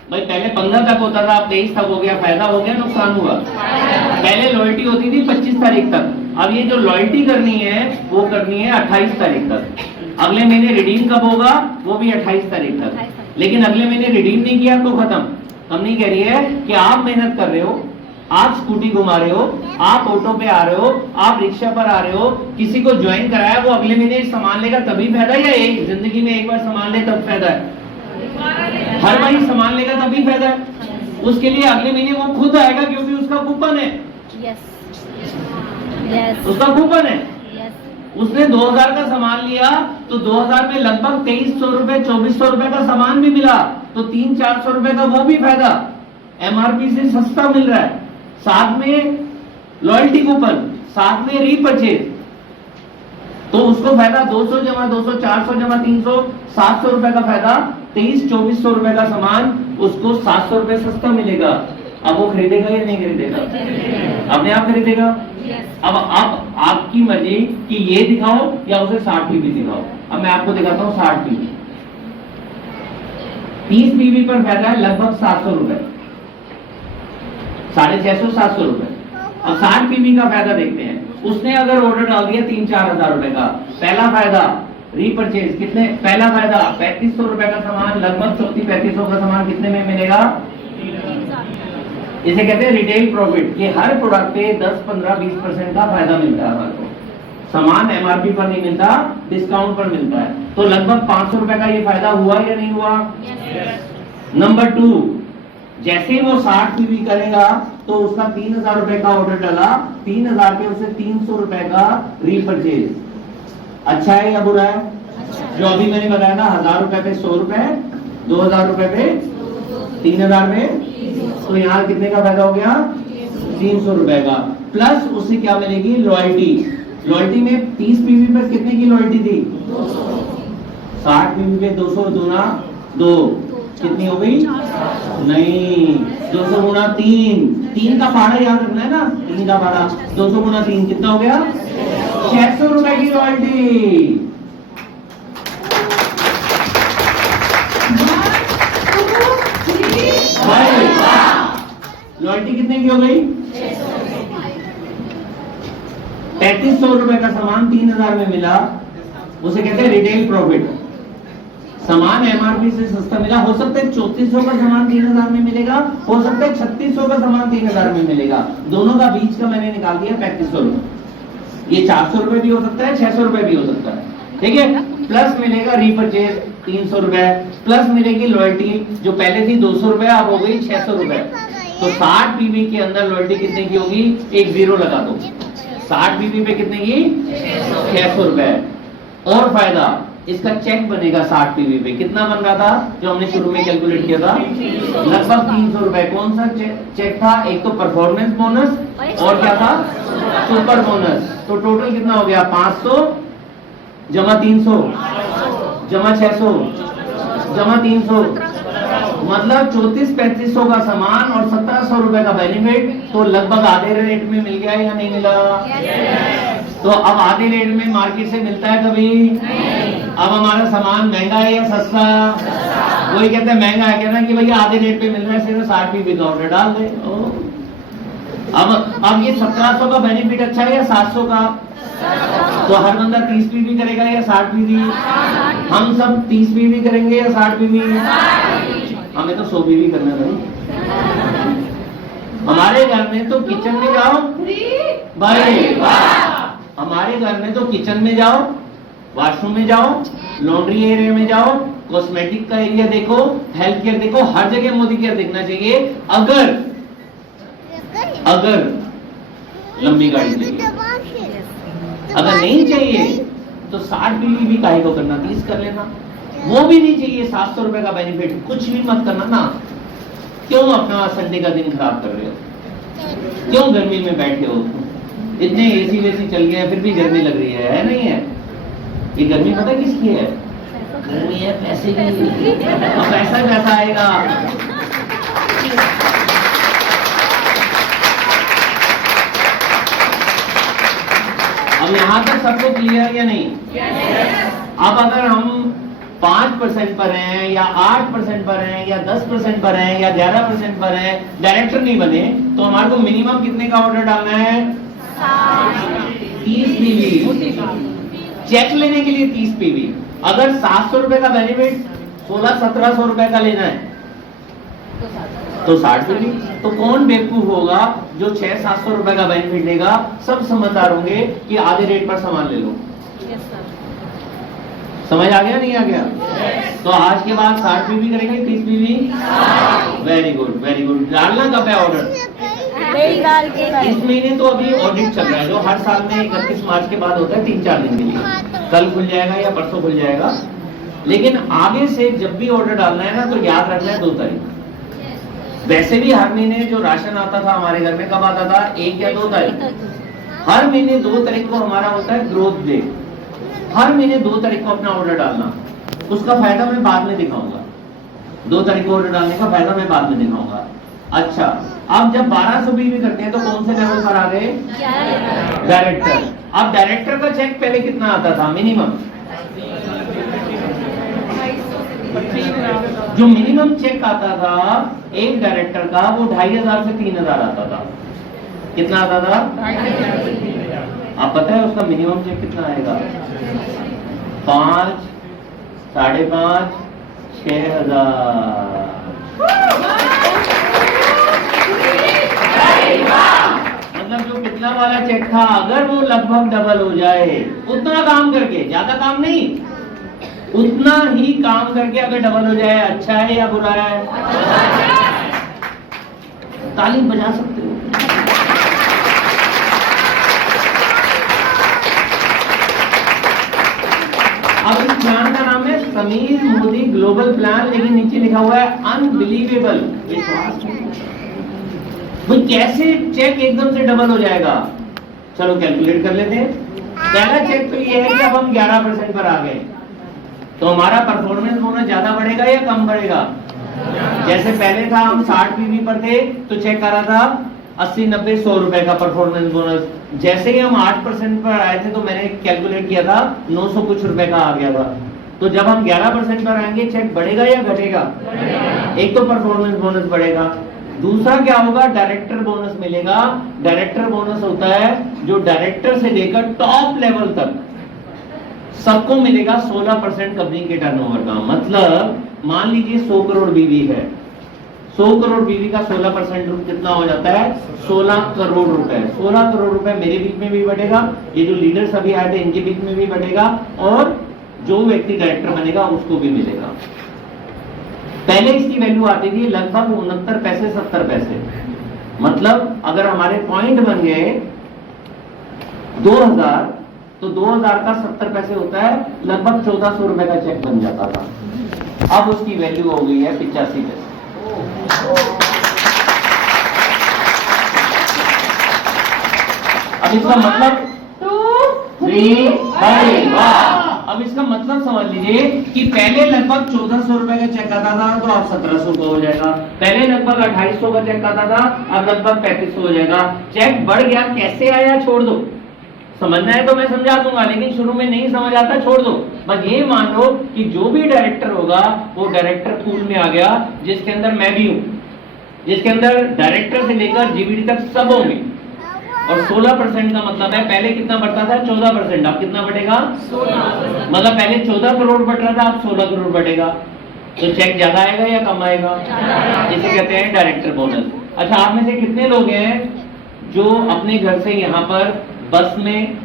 भाई पहले 15 तक होता था, अब 23 तक हो गया। फायदा हो गया, नुकसान हुआ? पहले लॉयल्टी होती थी 25 तारीख तक, अब ये जो लॉयल्टी करनी है वो करनी है 28 तारीख तक। अगले महीने रिडीम कब होगा? वो भी 28 तारीख तक। लेकिन अगले महीने रिडीम नहीं किया तो खत्म। कंपनी कह रही है कि आप मेहनत कर रहे हो, आप स्कूटी घुमा रहे हो, आप ऑटो पे आ रहे हो, आप रिक्शा पर आ रहे हो, किसी को ज्वाइन कराया, वो अगले महीने सामान लेगा तभी फायदा, या एक जिंदगी में एक बार सामान ले तब फायदा है? हर महीने सामान लेगा तभी फायदा है। उसके लिए अगले महीने वो खुद आएगा क्योंकि उसका कूपन है। उसका कूपन है। उसने 2000 का सामान लिया तो 2000 में लगभग 2300 रुपए 2400 रुपए का सामान भी मिला, तो 300-400 रुपए का वो भी फायदा। एमआरपी से सस्ता मिल रहा है, साथ में लॉयल्टी कूपन, साथ में रीपरचेज, तो उसको फायदा 200 जमा 200 400 जमा 300 700 रुपए का फायदा। 2300-2400 रुपए का सामान उसको 700 रुपए सस्ता मिलेगा। अब वो खरीदेगा या नहीं खरीदेगा? अपने आप खरीदेगा। अब आपकी मर्जी कि ये दिखाओ या उसे 60 पीवी दिखाओ। अब मैं आपको दिखाता हूँ 60 पीवी। 30 पीवी पर फायदा है लगभग 700 रुपए, 650-700 रुपए। अब 60 पीवी का फायदा देखते हैं। उसने अगर ऑर्डर डाल दिया 3-4 हजार रुपए का, पहला फायदा रीपरचेज कितने? पहला फायदा 3500 रुपए का सामान, लगभग 3400-3500 का सामान कितने में मिलेगा? इसे कहते हैं रिटेल प्रॉफिट। ये हर प्रोडक्ट पे 10-15-20% का फायदा मिलता है हमारे को। सामान एमआरपी पर नहीं मिलता, डिस्काउंट पर मिलता है। तो लगभग 500 रुपए का ये फायदा हुआ या नहीं हुआ? नंबर 2, जैसे ही वो 60 पीवी करेगा तो उसका 3000 रुपए का ऑर्डर डाला, 3000 के उसे 300 रुपए का रीपरचेज। अच्छा है या बुरा है? जो अभी मैंने बताया ना, 1000 रुपए पे 100 रुपए, 2000 रुपए पे 3000 में, तो यहाँ कितने का फायदा हो गया? 300 रुपए का। प्लस उसे क्या मिलेगी? लॉयल्टी। लॉयल्टी में 30 पीवी पर कितने की लॉयल्टी थी? 60 पीवी पे 200 दूना 2, कितनी हो गई? नहीं, 200 गुना 3 का भाड़ा याद रखना है ना, 3 का भाड़ा, 200 गुना 3 कितना हो गया? 600 रुपए की लॉयल्टी। लॉयल्टी कितने की हो गई? 3300 रुपए का सामान 3000 में मिला, उसे कहते हैं रिटेल प्रॉफिट। सामान एमआरपी से सस्ता मिला, हो सकता है 3400 का सामान 3000 में मिलेगा, हो सकता है 3600 का सामान 3000 में मिलेगा, दोनों का बीच का मैंने निकाल दिया 3500 रुपए। ये 400 रुपए भी हो सकता है, 600 रुपए भी हो सकता है, ठीक है। प्लस मिलेगा रीपरचेज 300 रुपए, प्लस मिलेगी लॉयल्टी जो पहले थी 200 रुपए अब हो गई 600 रुपए। तो 60 पीवी के अंदर लॉयल्टी कितने की होगी, एक जीरो लगा दो। 60 पीवी पे कितने की, 600 रुपए। और फायदा इसका चेक बनेगा 60 पीवी पे, कितना बन रहा था जो हमने शुरू में कैलकुलेट किया था, लगभग 300 रुपए। कौन सा चेक था, एक तो परफॉर्मेंस बोनस और क्या था, सुपर बोनस। तो टोटल कितना हो गया, 500 जमा 300 जमा 600 जमा 300, मतलब 3400-3500 का सामान और 1700 रुपए का बेनिफिट। तो लगभग आधे रेट में मिल गया या नहीं मिला? तो अब आधे रेट में मार्केट से मिलता है कभी नहीं। अब हमारा सामान महंगा है या सस्ता? वही कहते हैं महंगा है, कहना कि भैया आधे रेट पे मिल रहा है, सिर्फ 60 पीवी का ऑर्डर डाल दे। अब ये 1700 का बेनिफिट अच्छा है या 700 का? तो हर बंदा 30 पीवी करेगा या 60 पीवी? हम सब 30 पीवी करेंगे या 60 पीवी? हमें तो 100 पीवी करना भाई। हमारे घर में तो किचन में जाओ भाई, हमारे घर में तो किचन में जाओ, वॉशरूम में जाओ, लॉन्ड्री एरिया में जाओ, कॉस्मेटिक का एरिया देखो, हेल्थ केयर देखो, हर जगह मोदी केयर देखना चाहिए। अगर लंबी गाड़ी चाहिए, अगर नहीं चाहिए तो 60 पीवी भी काहे को करना, 30 कर लेना। वो भी नहीं चाहिए 700 रुपए का बेनिफिट, कुछ भी मत करना ना। क्यों अपना संडे का दिन खराब कर रहे हो, क्यों गर्मी में बैठे हो? इतने एसी वेसी चल गए फिर भी गर्मी लग रही है नहीं है? ये गर्मी पता किसकी है? गर्मी है पैसे की। अब पैसा कैसा आएगा? अब यहाँ तक सबको क्लियर या नहीं? अब अगर हम 5% पर हैं या 8% पर हैं या 10% पर हैं या 11% पर हैं, डायरेक्टर नहीं बने, तो हमारे को मिनिमम कितने का ऑर्डर डालना है? 30 पीवी। चेक लेने के लिए 30 पीवी। अगर 700 रुपए का बेनिफिट 1600-1700 रुपए का लेना है तो 60 पीवी। तो कौन बेवकूफ होगा जो 600-700 रुपए का बेनिफिट लेगा? सब समझदार होंगे कि आधे रेट पर सामान ले लो। समझ आ गया नहीं आ गया? तो आज के बाद 60 पीवी करेंगे, 30 PV? Very good very good. डालना कब है ऑर्डर? इस महीने तो अभी ऑडिट चल रहा है जो हर साल में 31 मार्च के बाद होता है, 3-4 दिन के लिए। कल खुल जाएगा या परसों खुल जाएगा। लेकिन आगे से जब भी ऑर्डर डालना है ना तो याद रखना है 2 तारीख। वैसे भी हर महीने जो राशन आता था हमारे घर में, कब आता था? 1 या 2 तारीख। हर महीने 2 तारीख को हमारा होता है ग्रोथ डे। हर महीने 2 तारीख को अपना ऑर्डर डालना, उसका फायदा मैं बाद में दिखाऊंगा। 2 तारीख को ऑर्डर डालने का फायदा मैं बाद में दिखाऊंगा। अच्छा, अब जब 1200 पीवी करते हैं तो कौन से लेवल पर आ गए? डायरेक्टर। अब डायरेक्टर का चेक पहले कितना आता था मिनिमम? जो मिनिमम चेक आता था एक डायरेक्टर का, वो 2500 से 3000 आता था। कितना आता था? आप पता है उसका मिनिमम चेक कितना आएगा? 5, 5.5, 6000। मतलब जो पिछला वाला चेक था अगर वो लगभग डबल हो जाए, उतना काम करके, ज्यादा काम नहीं, उतना ही काम करके अगर डबल हो जाए, अच्छा है या बुरा है? ताली बजा सकते हो। अब इस प्लान का नाम है समीर मोदी ग्लोबल प्लान, लेकिन नीचे लिखा हुआ है अनबिलीवेबल। भाई कैसे चेक एकदम से डबल हो जाएगा? चलो कैलकुलेट कर लेते हैं। पहला चेक तो ये है कि अब हम 11% पर आ गए, तो हमारा परफॉर्मेंस बोनस ज्यादा बढ़ेगा या कम बढ़ेगा? जैसे पहले था हम 60 पीवी पर थे तो चेक आ रहा था 80, 90, 100 रुपए का परफॉर्मेंस बोनस। जैसे ही हम 8% पर आए थे तो मैंने कैलकुलेट किया था 900 कुछ रुपए का आ गया था। तो जब हम 11% पर आएंगे चेक बढ़ेगा या घटेगा? एक तो परफॉर्मेंस बोनस बढ़ेगा, दूसरा क्या होगा? डायरेक्टर बोनस मिलेगा। डायरेक्टर बोनस होता है जो डायरेक्टर से लेकर टॉप लेवल तक सबको मिलेगा 16% कंपनी के टर्नओवर का। मतलब मान लीजिए 100 करोड़ बीवी है, 100 करोड़ बीवी का 16% कितना हो जाता है? 16 करोड़ रुपए। 16 करोड़ रुपए मेरे बीच में भी बढ़ेगा, ये जो लीडर्स अभी आए थे इनके बीच में भी बढ़ेगा, और जो व्यक्ति डायरेक्टर बनेगा उसको भी मिलेगा। पहले इसकी वैल्यू आती थी लगभग 69 पैसे 70 पैसे। मतलब अगर हमारे पॉइंट बन गए 2000 तो 2000 का 70 पैसे होता है, लगभग 1400 रुपए का चेक बन जाता था। अब उसकी वैल्यू हो गई है 85 पैसे। अब इसका मतलब 3 भाई वाह। अब इसका मतलब समझ लीजिए कि पहले लगभग 1400 रुपए का चेक आता था, तो अब 1700 का हो जाएगा। पहले लगभग 2800 का चेक आता था, अब लगभग 3500 हो जाएगा। चेक बढ़ गया, कैसे आया छोड़ दो, समझना है तो मैं समझा दूंगा, लेकिन शुरू में नहीं समझ आता छोड़ दो। बस ये मान लो कि जो भी डायरेक्टर होगा वो डायरेक्टर पूल में आ गया, जिसके अंदर मैं भी हूं, जिसके अंदर डायरेक्टर से लेकर जीबीडी तक सब होंगे। और 16% का मतलब है पहले कितना बढ़ता था? 14%। अब कितना बढ़ेगा? 16। मतलब पहले 14 करोड़ बढ़ रहा था, अब 16 करोड़ बढ़ेगा। तो चेक ज्यादा आएगा या कम आएगा? इसे कहते हैं डायरेक्टर बोनस। अच्छा, आप में से कितने लोग हैं जो अपने घर से यहाँ पर बस में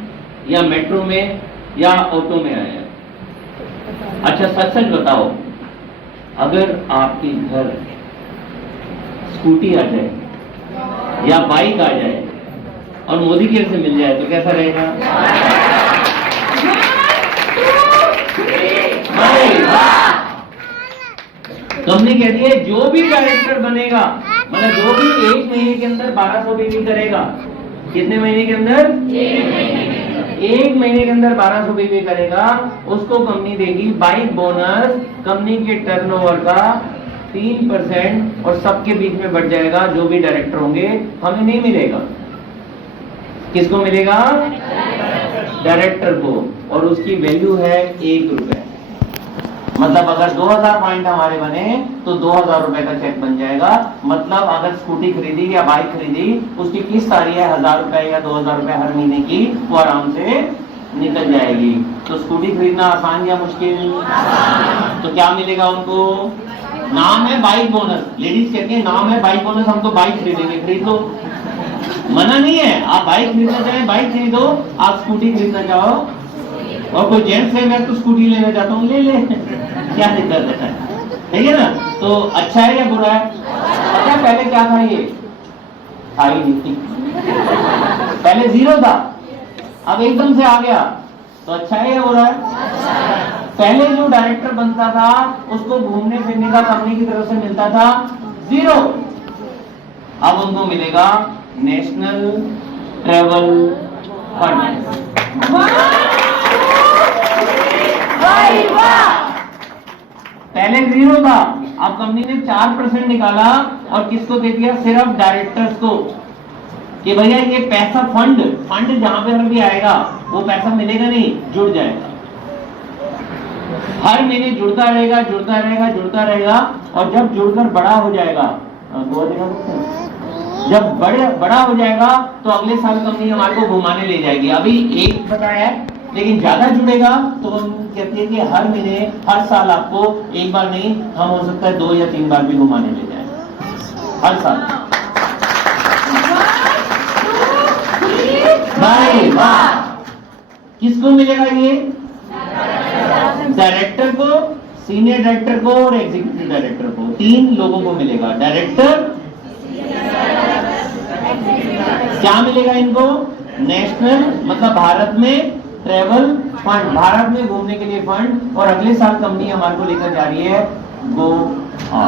या मेट्रो में या ऑटो में आए हैं? अच्छा, सच सच बताओ, अगर आपके घर स्कूटी आ जाए या बाइक आ जाए और मोदी केयर से मिल जाए तो कैसा रहेगा? कंपनी कहती है जो भी डायरेक्टर बनेगा, मतलब जो भी 1 महीने के अंदर 1200 बीवी करेगा, कितने महीने के अंदर? 1 महीने के अंदर 1200 बीवी करेगा, उसको कंपनी देगी बाइक बोनस कंपनी के टर्नओवर का 3%, और सबके बीच में बढ़ जाएगा। जो भी डायरेक्टर होंगे, हमें नहीं मिलेगा। किसको मिलेगा? डायरेक्टर को, और उसकी वैल्यू है 1 रुपए। मतलब अगर 2000 पॉइंट हमारे बने तो 2000 रुपए का चेक बन जाएगा। मतलब अगर स्कूटी खरीदी या बाइक खरीदी, उसकी किस्त आ रही है 1000 रुपए या 2000 रुपए हर महीने की, वो आराम से निकल जाएगी। तो स्कूटी खरीदना आसान या मुश्किल? तो क्या मिलेगा उनको? नाम है बाइक बोनस। लेडीज कहती है नाम है बाइक बोनस, हम तो बाइक खरीदेंगे। खरीद लो, मना नहीं है। आप बाइक खरीदना चाहें बाइक खरीदो, आप स्कूटी खरीदना चाहो, और कोई जेंट्स है मैं तो स्कूटी लेना चाहता हूँ, ले ले, क्या दिक्कत है? ठीक है ना? तो अच्छा है या बुरा है? अच्छा, पहले क्या था? ये था ही नहीं, पहले 0 था, अब एकदम से आ गया, तो अच्छा है या बुरा है? पहले जो डायरेक्टर बनता था उसको घूमने फिरने का कंपनी की तरफ से मिलता था 0, अब उनको मिलेगा नेशनल ट्रेवल फंड। पहले 0 था, अब कंपनी ने 4% निकाला और किसको दे दिया? सिर्फ डायरेक्टर्स को, कि भैया ये पैसा फंड जहां पे भी आएगा वो पैसा मिलेगा नहीं, जुड़ जाएगा, हर महीने जुड़ता रहेगा जुड़ता रहेगा जुड़ता रहेगा, और जब जुड़कर बड़ा हो जाएगा, जब बड़ा हो जाएगा तो अगले साल कंपनी हमारे को घुमाने ले जाएगी। अभी 1 बताया है, लेकिन ज्यादा जुड़ेगा तो कहती है कि हर महीने हर साल आपको एक बार नहीं, हम हो सकता है 2 या 3 बार भी घुमाने ले जाए हर साल। भाई वाह! किसको मिलेगा ये? डायरेक्टर को, सीनियर डायरेक्टर को और एग्जीक्यूटिव डायरेक्टर को, 3 लोगों को मिलेगा। डायरेक्टर, क्या मिलेगा इनको? नेशनल मतलब भारत में ट्रेवल फंड, भारत में घूमने के लिए फंड, और अगले साल कंपनी हमारे को लेकर जा रही है गोवा।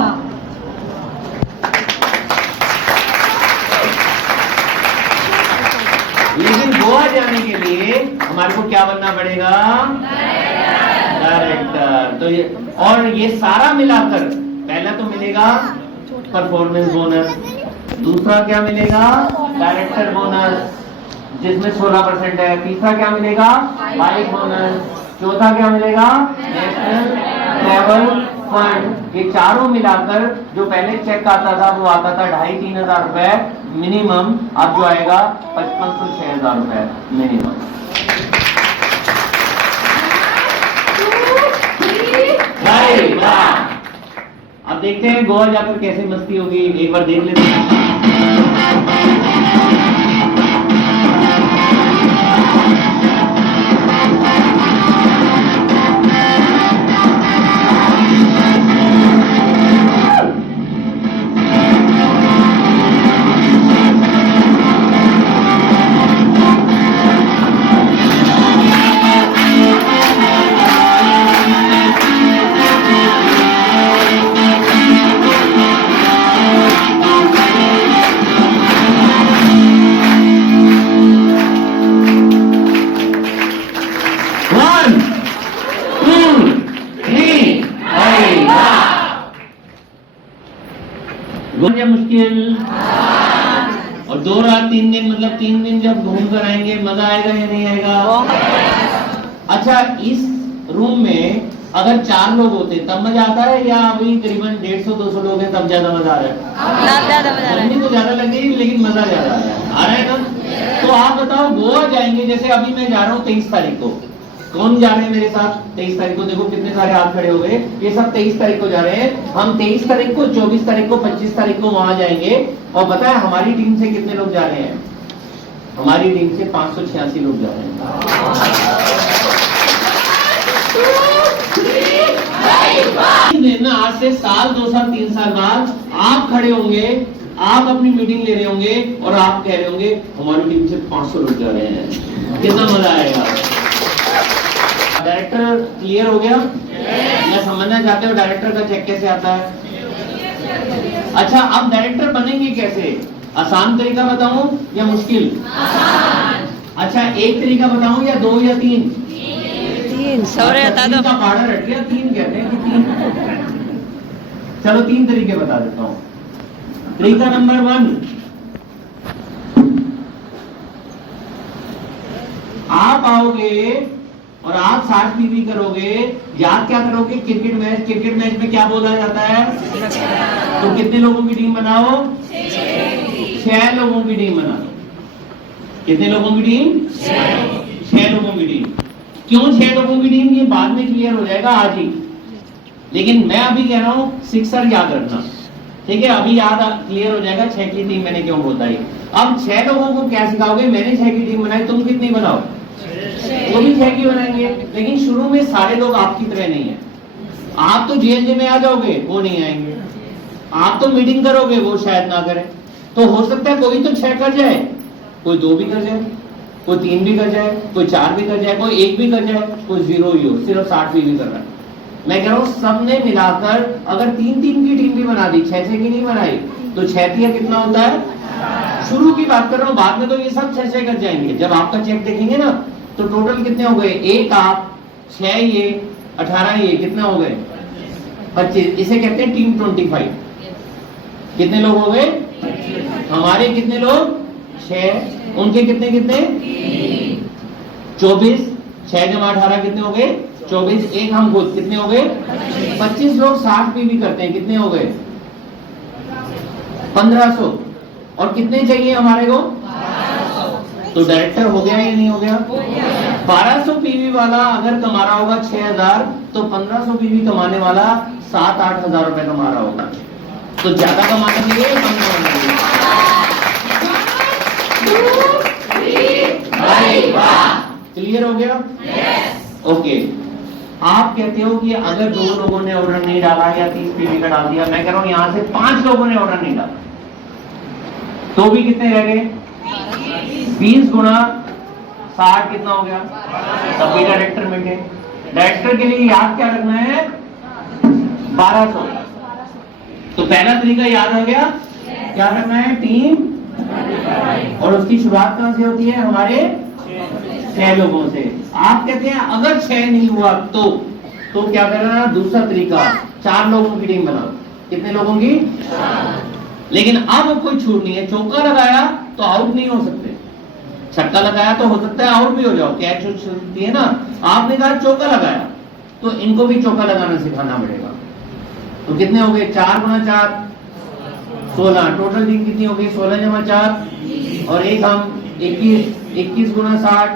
लेकिन गोवा जाने के लिए हमारे को क्या बनना पड़ेगा? डायरेक्टर। तो ये, और ये सारा मिलाकर पहला तो मिलेगा परफॉर्मेंस बोनस, दूसरा क्या मिलेगा? डायरेक्टर बोनस जिसमें 16% है, तीसरा क्या मिलेगा? बाइक बोनस, चौथा क्या मिलेगा? National travel fund. ये चारों मिलाकर जो पहले चेक आता था वो आता था 2,500-3 हजार रुपए मिनिमम, अब जो आएगा 5500-6,000 रुपए मिनिमम। अब देखते हैं गोवा जाकर कैसे मस्ती होगी, एक बार देख लेते हैं। या मुश्किल और 2 रात 3 दिन मतलब 3 दिन जब घूम कर आएंगे मजा आएगा या नहीं आएगा? अच्छा, इस रूम में अगर 4 लोग होते तब मजा आता है या अभी करीबन 150-200 लोग हैं तब ज्यादा मजा आ रहा है? गर्मी तो ज्यादा लग रही है लेकिन मजा ज्यादा आ रहा है ना? तो आप बताओ, गोवा जाएंगे, जैसे अभी मैं जा रहा हूँ 23 तारीख को, कौन जा रहे हैं मेरे साथ 23 तारीख को? देखो कितने सारे हाथ खड़े हो गए, ये सब 23 तारीख को जा रहे हैं। हम 23 तारीख को, 24 तारीख को, 25 तारीख को वहां जाएंगे। और पता है हमारी टीम से कितने लोग जा रहे हैं? हमारी टीम से 586 लोग जा रहे हैं। आज से साल, 2 साल, 3 साल बाद आप खड़े होंगे, आप अपनी मीटिंग ले रहे होंगे और आप कह रहे होंगे हमारी टीम से 500 लोग जा रहे हैं। कितना मजा आएगा? डायरेक्टर क्लियर हो गया? या समझना चाहते हो डायरेक्टर का चेक कैसे आता है? अच्छा, अब डायरेक्टर बनेंगे कैसे? आसान तरीका बताऊं या मुश्किल? अच्छा, एक तरीका बताऊं या 2 या 3? 3 सौरे बता दो। का पार्डर हट गया, 3 कहते हैं कि 3। चलो 3 तरीके बता देता हूं। तरीका नंबर 1, आप आओगे और आप 60 पीवी करोगे। याद क्या करोगे? क्रिकेट मैच में क्या बोला जाता है? तो कितने लोगों की टीम बनाओ? 6 लोगों की टीम बनाओ। कितने लोगों की टीम? 6 लोगों की टीम। क्यों 6 लोगों की टीम? ये बाद में क्लियर हो जाएगा आज ही, लेकिन मैं अभी कह रहा हूं सिक्सर याद रखना, ठीक है? अभी याद क्लियर हो जाएगा 6 की टीम मैंने क्यों बताई। अब 6 लोगों को क्या सिखाओगे? मैंने 6 की टीम बनाई, तुम कितनी बनाओ? वो भी 6 की बनाएंगे। लेकिन शुरू में सारे लोग आपकी तरह नहीं है। आप तो जीएलजे में आ जाओगे, वो नहीं आएंगे। आप तो मीटिंग करोगे, वो शायद ना करें। तो हो सकता है कोई तो 6 कर जाए, कोई 2 भी कर जाए, कोई 3 भी कर जाए, कोई 4 भी कर जाए, कोई 1 भी कर जाए, कोई 0 ही हो, सिर्फ 60 भी कर रहा है। मैं कह रहा हूँ सबने मिलाकर अगर 3-3 की टीम भी बना दी, 6-6 की नहीं बनाई, तो 6 कितना होता है? शुरू की बात कर रहा हूँ, बाद में तो ये सब 6-6 कर जाएंगे। जब आपका चेक देखेंगे ना तो टोटल कितने हो गए? 1 आप, 6 ये, 18 ये, कितने हो गए? 25। इसे कहते हैं टीम 25। कितने लोग हो गए? हमारे कितने लोग? 6। उनके कितने कितने? 24। 6 जमा 18 कितने हो गए? 24। एक हम खुद कितने हो गए? 25 लोग 60 पीवी करते हैं, कितने हो गए? 1500। और कितने चाहिए हमारे को? तो डायरेक्टर हो गया या नहीं हो गया? 1200 पीवी वाला अगर कमा रहा होगा 6000, तो 1500 पीवी कमाने वाला 7-8 हजार रुपए कमा रहा होगा। तो ज्यादा कमाने के लिए कम कमाने के लिए। क्लियर हो गया? ओके। आप कहते हो कि अगर 2 लोगों ने ऑर्डर नहीं डाला या 30 पीवी का डाल दिया, मैं कह रहा हूं यहां से 5 लोगों ने ऑर्डर नहीं डाला, तो भी कितने रह गए? 20 गुणा 60 कितना हो गया? तब भी डायरेक्टर मिटे। डायरेक्टर के लिए याद क्या रखना है? 1200। तो पहला तरीका याद हो गया, क्या करना है? टीम, और उसकी शुरुआत कहां से होती है? हमारे 6 लोगों से। आप कहते हैं अगर 6 नहीं हुआ तो क्या करना? दूसरा तरीका, 4 लोगों की टीम बनाओ। कितने लोगों की? लेकिन अब कोई छूट नहीं है। चौका लगाया तो आउट नहीं हो सकते, छक्का लगाया तो हो सकता है आउट भी हो जाओ, कैच छूटती है ना। आपने कहा चौका लगाया, तो इनको भी चौका लगाना सिखाना पड़ेगा। तो कितने हो गए? 4 गुना 4 16। टोटल टीम कितनी हो गई? 16 जमा 4 और एक हम 21 गुना 60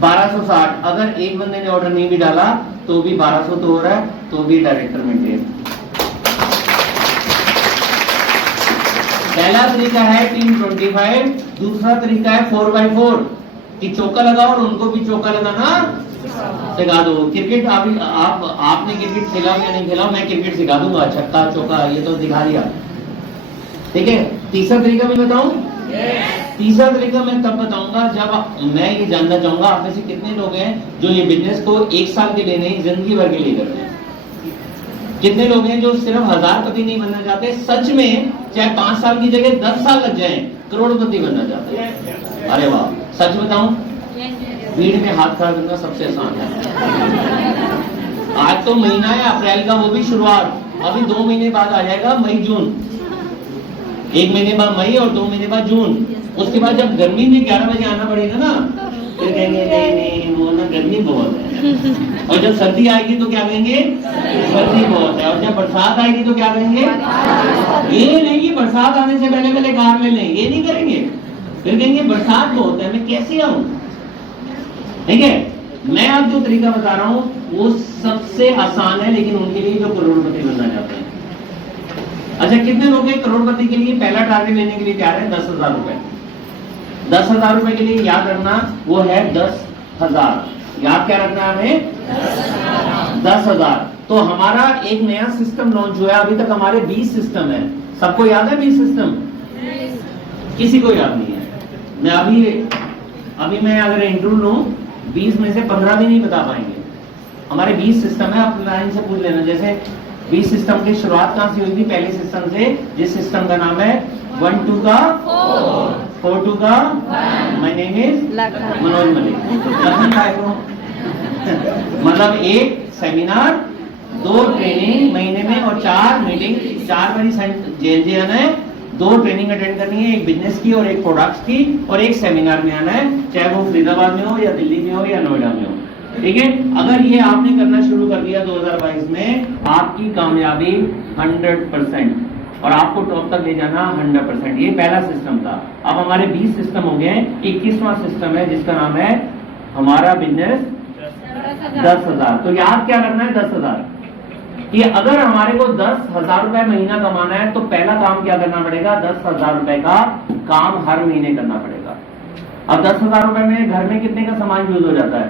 1260। अगर एक बंदे ने ऑर्डर नहीं भी डाला तो भी 1200 तो हो रहा है, तो भी डायरेक्टर मेंटेन। पहला तरीका है टीम 25, दूसरा तरीका है 4x4 कि चौका लगाओ और उनको भी चौका लगाना सिखा दो। क्रिकेट आपने क्रिकेट खेला या नहीं खेला, मैं क्रिकेट सिखा दूंगा, छक्का चौका ये तो दिखा दिया, ठीक है। तीसरा तरीका मैं बताऊं? तीसरा तरीका मैं तब बताऊंगा जब मैं ये जानना चाहूंगा आप में से कितने लोग हैं जो ये बिजनेस को 1 साल के लिए नहीं, जिंदगी भर के लिए करते हैं। कितने लोग हैं जो सिर्फ 1000पति नहीं बनना चाहते, सच में चाहे 5 साल की जगह 10 साल लग जाए करोड़पति बनना चाहते हैं? अरे वाह, सच बताऊं भीड़ में हाथ खड़ा करना सबसे आसान है। आज तो महीना है अप्रैल का, वो भी शुरुआत, अभी 2 महीने बाद आ जाएगा मई जून, 1 महीने बाद मई और 2 महीने बाद जून। उसके बाद जब गर्मी में 11 बजे आना पड़ेगा ना, फिर कहेंगे नहीं वो ना गर्मी बहुत है। और जब सर्दी आएगी तो क्या कहेंगे? सर्दी बहुत है। और जब बरसात आएगी तो क्या कहेंगे? ये नहीं कि बरसात आने से पहले पहले कार ले लें, ये नहीं करेंगे। फिर कहेंगे बरसात बहुत है, मैं कैसे आऊं? ठीक है, मैं आप जो तरीका बता रहा हूं वो सबसे आसान है, लेकिन उनके लिए जो करोड़पति बनना चाहते हैं। अच्छा, कितने लोग हैं करोड़पति के लिए पहला टारगेट लेने के लिए तैयार है? 10,000 रुपए। 10,000 रुपए के लिए याद रखना वो है 10,000। याद क्या रखना है? 10,000। तो हमारा एक नया सिस्टम लॉन्च हुआ है, अभी तक हमारे 20 सिस्टम है। सबको याद है 20 सिस्टम? किसी को याद नहीं है। मैं अभी मैं अगर इंटरव्यू लूं 20 में से 15 भी नहीं बता पाएंगे। हमारे 20 सिस्टम है, आप लाइन से पूछ लेना। जैसे 20 सिस्टम की शुरुआत कहां से हुई थी? पहले सिस्टम से, जिस सिस्टम का नाम है 1 2 का 4 2 का 1। My name is Manoj Malik. मतलब 1 सेमिनार, 2 ट्रेनिंग महीने में और 4 मीटिंग, 4 बारी जेल आना है, 2 ट्रेनिंग अटेंड करनी है, एक बिजनेस की और एक प्रोडक्ट्स की, और एक सेमिनार में आना है, चाहे वो फरीदाबाद में हो या दिल्ली में हो या नोएडा में हो। ठीक है, अगर ये आपने करना शुरू कर दिया 2022 में, आपकी कामयाबी 100% और आपको टॉप तक ले जाना 100%। ये पहला सिस्टम था। अब हमारे 20 सिस्टम हो गए, 21वां सिस्टम है जिसका नाम है हमारा बिजनेस 10,000। तो याद क्या रखना है? 10,000 कि अगर हमारे को 10,000 रुपए महीना कमाना है तो पहला काम क्या करना पड़ेगा? 10,000 रुपए का काम हर महीने करना पड़ेगा। अब 10,000 रुपए में घर में कितने का सामान यूज हो जाता है?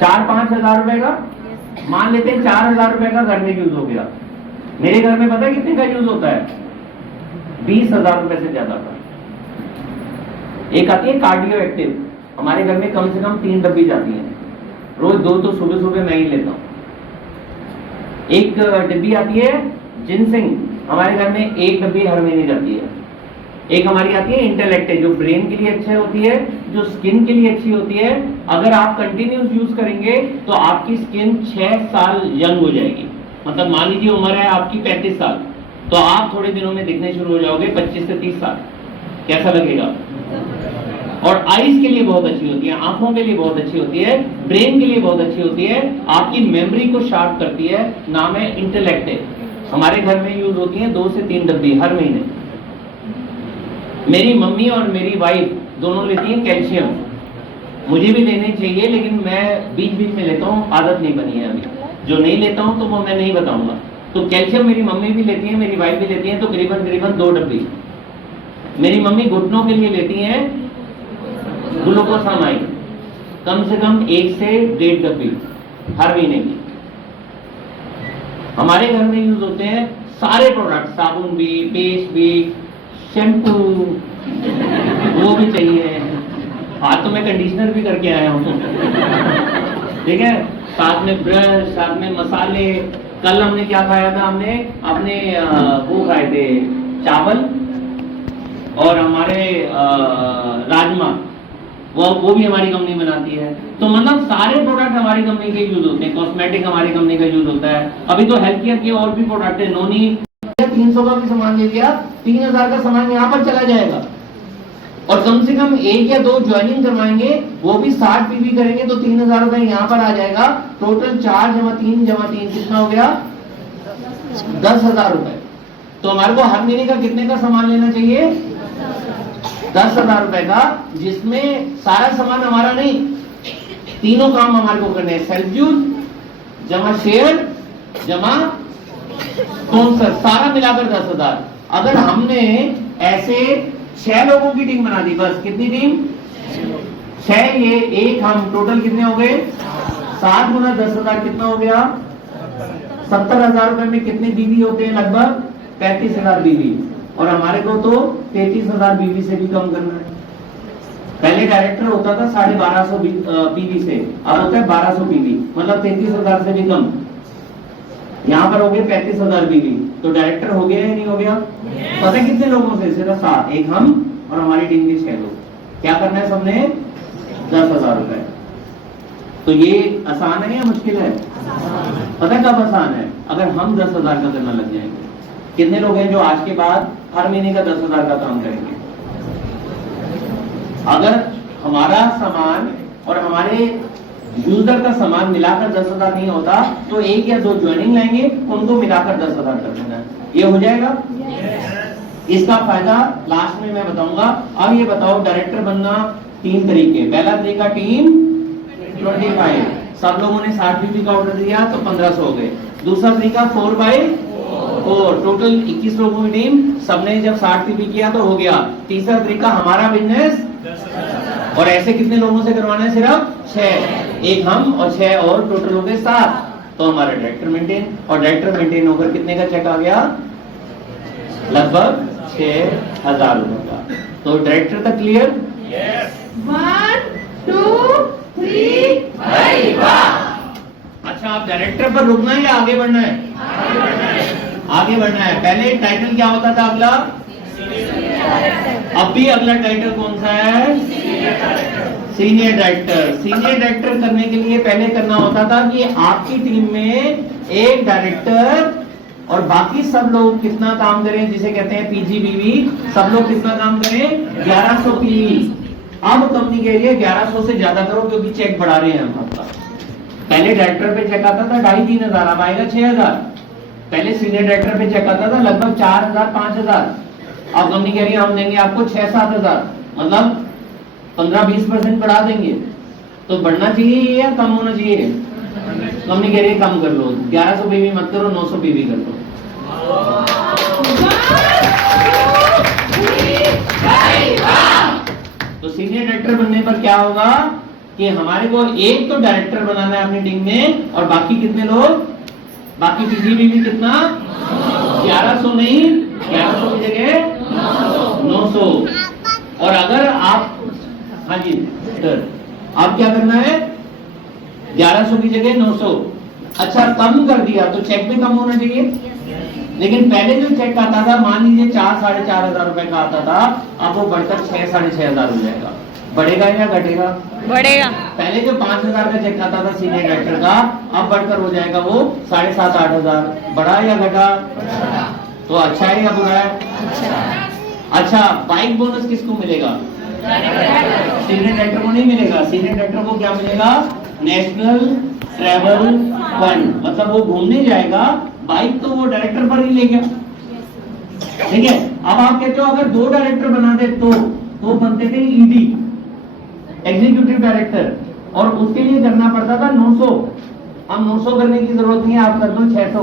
4-5 हजार रुपए का। मान लेते हैं 4,000 रुपए का घर में यूज हो गया। मेरे घर में पता है कितने का यूज होता है? 20,000 रुपए से ज्यादा का। एक आती है कार्डियो एक्टिव, हमारे घर में कम से कम 3 डब्बी जाती है, रोज 2 तो सुबह सुबह मैं ही लेता हूँ। एक डिब्बी आती है जिनसिंग, हमारे घर में 1 डब्बी हर महीने जाती है। एक हमारी आती है इंटेलेक्ट, जो ब्रेन के लिए अच्छा होती है, जो स्किन के लिए अच्छी होती है। अगर आप कंटिन्यूस यूज करेंगे तो आपकी स्किन 6 साल यंग हो जाएगी। मतलब मान लीजिए उम्र है आपकी 35 साल, तो आप थोड़े दिनों में दिखने शुरू हो जाओगे 25 से 30 साल। कैसा लगेगा? और आईज के लिए बहुत अच्छी होती है, आंखों के लिए बहुत अच्छी होती है, ब्रेन के लिए बहुत अच्छी होती है, आपकी मेमोरी को शार्प करती है। नाम है इंटेलेक्ट। हमारे घर में यूज होती है 2 से 3 डब्बी हर महीने। मेरी मम्मी और मेरी वाइफ दोनों लेती हैं कैल्शियम। मुझे भी लेने चाहिए, लेकिन मैं बीच बीच में लेता हूँ, आदत नहीं बनी है अभी। जो नहीं लेता हूँ तो वो मैं नहीं बताऊंगा। तो कैल्शियम मेरी मम्मी भी लेती है, मेरी वाइफ भी लेती है, तो करीबन 2 डब्बी। मेरी मम्मी घुटनों के लिए लेती हैं ग्लूकोसामाइन, कम से कम 1 से 1.5 डब्बी हर महीने की। हमारे घर में यूज होते हैं सारे प्रोडक्ट, साबुन भी, पेस्ट भी, शैम्पू वो भी चाहिए। आज तो मैं कंडीशनर भी करके आया हूँ। ठीक है, साथ में ब्रश, साथ में मसाले। कल हमने क्या खाया था? हमने अपने वो खाए थे चावल और हमारे राजमा, वो भी हमारी कंपनी बनाती है। तो मतलब सारे प्रोडक्ट हमारी कंपनी के यूज होते हैं। कॉस्मेटिक हमारी कंपनी का यूज होता है। अभी तो हेल्थ केयर के और भी प्रोडक्ट है। नोनी 300 का भी सामान ले लिया, 3,000 का सामान यहाँ पर चला जाएगा। और कम से कम 1 या 2 ज्वाइनिंग करवाएंगे, वो भी 60 पीवी करेंगे तो 3,000 रुपए यहाँ पर आ जाएगा। टोटल 4 + 3 = 3 कितना हो गया? 10,000 रुपए। तो हमारे को हर महीने का कितने का सामान लेना चाहिए? 10,000 रुपए का, जिसमें सारा सामान हमारा नहीं, तीनों काम हमारे को करने हैं। सेल्फ यूज जमा शेयर जमा 64, सारा मिलाकर 10,000। अगर हमने ऐसे 6 लोगों की टीम बना दी, बस कितनी टीम? 6, ये एक हम टोटल कितने हो गए? 7 गुना 10,000 कितना हो गया? 70,000 रुपए में कितने बीवी होते हैं? लगभग 35,000 बीवी। और हमारे को तो 33,000 बीवी से भी कम करना है। पहले डायरेक्टर होता था 1250 पीवी से, अब होता है 1200 पीवी, मतलब 33,000 से भी कम। यहाँ पर हो गए 35,000 बीवी, तो डायरेक्टर हो गया या नहीं हो गया? पता है कितने लोगों से? सिर्फ 7, एक हम और हमारी टीम के 6 लोग। क्या करना है सबने? 10,000 रुपए। तो ये आसान है या मुश्किल है? पता है कब आसान है? अगर हम 10,000 का करना लग जाएंगे। कितने लोग हैं जो आज के बाद हर महीने का 10,000 का काम करेंगे? अगर हमारा सामान और हमारे यूजर का सामान मिलाकर 10,000 नहीं होता, तो 1 या 2 ज्वाइनिंग लाएंगे, उनको मिलाकर 10,000 कर देना। ये हो जाएगा? इसका फायदा लास्ट में मैं बताऊंगा। अब ये बताओ, डायरेक्टर बनना 3 तरीके। पहला तरीका टीम 25, सब लोगों ने 60 बीबी का ऑर्डर दिया तो 1500 हो गए। दूसरा तरीका 4/4, टोटल 21 लोगों की टीम, सबने जब 60 बीबी किया तो हो गया। तीसरा तरीका हमारा बिजनेस, और ऐसे कितने लोगों से करवाना है? सिर्फ 6, एक हम और 6 और टोटल हो गए 7। तो हमारा डायरेक्टर मेंटेन, और डायरेक्टर मेंटेन होकर कितने का चेक आ गया? लगभग 6,000 रुपए का। तो डायरेक्टर तक क्लियर? 1 2 3 अच्छा, आप डायरेक्टर पर रुकना है या आगे बढ़ना है? आगे बढ़ना है। पहले टाइटल क्या होता था? अगला, अब भी अगला टाइटल कौन सा है? Senior director. सीनियर डायरेक्टर करने के लिए पहले करना होता था कि आपकी टीम में एक डायरेक्टर और बाकी सब लोग कितना काम करें, जिसे कहते हैं पीजीबीवी, सब लोग कितना काम करें? 1100 पीवी। अब कंपनी कह रही है 1100 से ज्यादा करो, क्योंकि चेक बढ़ा रहे हैं हम आपका। पहले डायरेक्टर पे चेक आता था 2,500 3,000, अब आएगा 6,000। पहले सीनियर डायरेक्टर पे चेक आता था लगभग 4,000 5,000, अब कंपनी कह रही है हम देंगे आपको 6-7,000, मतलब 15-20% बढ़ा देंगे। तो बढ़ना चाहिए या कम होना चाहिए? कंपनी कह रही है कम कर लो, 1100 पीवी मत करो, 900 पीवी कर लो। तो सीनियर डायरेक्टर बनने पर क्या होगा कि हमारे को एक तो डायरेक्टर बनाना है अपनी टीम में, और बाकी कितने लोग? बाकी पीजीबीवी कितना? 1100 नहीं, 1100 की जगह 900। और अगर आप, हाँ जी सर, आप क्या करना है? 1100 की जगह 900। अच्छा, कम कर दिया तो चेक भी कम होना चाहिए। लेकिन पहले जो चेक आता था, मान लीजिए 4-4,500 रुपए का आता था, अब वो बढ़कर 6-6,500 हो जाएगा। बढ़ेगा या घटेगा? बढ़ेगा। पहले जो 5,000 का चेक आता था सीनियर डायरेक्टर का, अब बढ़कर हो जाएगा वो 7,500-8,000। बढ़ा या घटा? तो अच्छा है या बुरा है? अच्छा, बाइक बोनस किसको मिलेगा? सीनियर डायरेक्टर को नहीं मिलेगा। सीनियर डायरेक्टर को क्या मिलेगा? नेशनल ट्रैवल फंड, मतलब वो घूमने जाएगा, बाइक तो वो डायरेक्टर पर ही ले गया। ठीक है। अब आप कहते हो अगर 2 डायरेक्टर बना दे तो बनते थे ईडी, एग्जीक्यूटिव डायरेक्टर, और उसके लिए करना पड़ता था 900। अब 900 करने की जरूरत नहीं है, आप कर दो 600।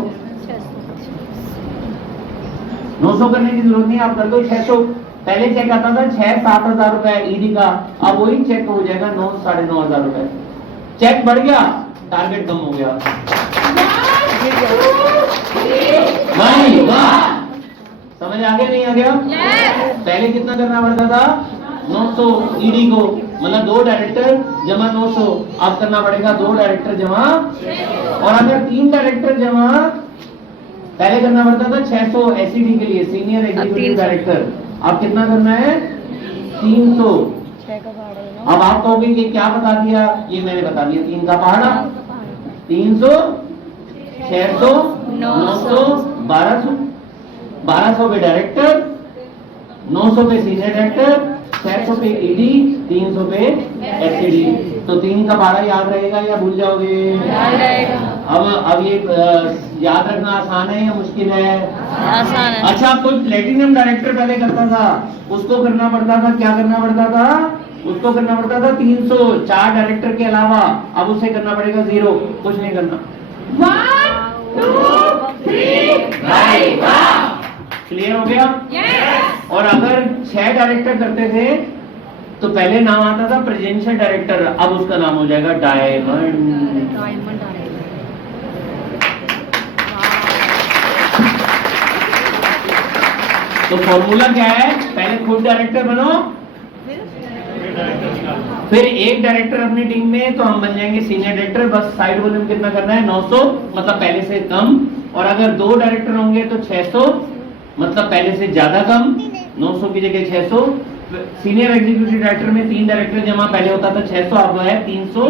900 करने की जरूरत नहीं है, आप कर दो 600। पहले चेक आता था 6-7,000 रुपए ईडी का, अब वही चेक हो जाएगा 9-9,500 रुपए। चेक बढ़ गया, टारगेट कम हो गया। नहीं, वाह, समझ आ गया नहीं आ गया? पहले कितना करना पड़ता था? 900 ईडी को, मतलब 2 डायरेक्टर जमा 900। अब करना पड़ेगा 2 डायरेक्टर जमा, और अगर 3 डायरेक्टर जमा, पहले करना पड़ता था 600 एसईडी के लिए, सीनियर एग्जीक्यूटिव डायरेक्टर। अब कितना करना है? 300। अब आप कहोगे कि क्या बता दिया? ये मैंने बता दिया, 3 का पहाड़ा। 300, 600, 900, 1200। 1200 पे डायरेक्टर, 900 पे सीनियर डायरेक्टर, 600 पे ईडी, 300 पे एसईडी। तो 3 का पहाड़ा याद रहेगा या भूल जाओगे? याद रहेगा। अब ये याद रखना आसान है या मुश्किल है? आसान है। अच्छा, कोई प्लेटिनम डायरेक्टर पहले करता था, उसको करना पड़ता था, क्या करना पड़ता था? उसको करना पड़ता था 300, 4 डायरेक्टर के अलावा। अब उसे करना पड़ेगा 0, कुछ नहीं करना। 1 2 क्लियर हो गया? और अगर 6 डायरेक्टर करते थे तो पहले नाम आता था प्रेजेंशियल डायरेक्टर, अब उसका नाम हो जाएगा डायमंड। तो फॉर्मूला क्या है? पहले खुद डायरेक्टर बनो, फिर एक डायरेक्टर अपनी टीम में, तो हम बन जाएंगे सीनियर डायरेक्टर। बस साइड वॉल्यूम कितना करना है? 900, मतलब पहले से कम। और अगर 2 डायरेक्टर होंगे तो 600, मतलब पहले से ज्यादा कम। 900 की जगह 600। सीनियर एग्जीक्यूटिव डायरेक्टर में 3 डायरेक्टर जमा, पहले होता था 600, अब है 300।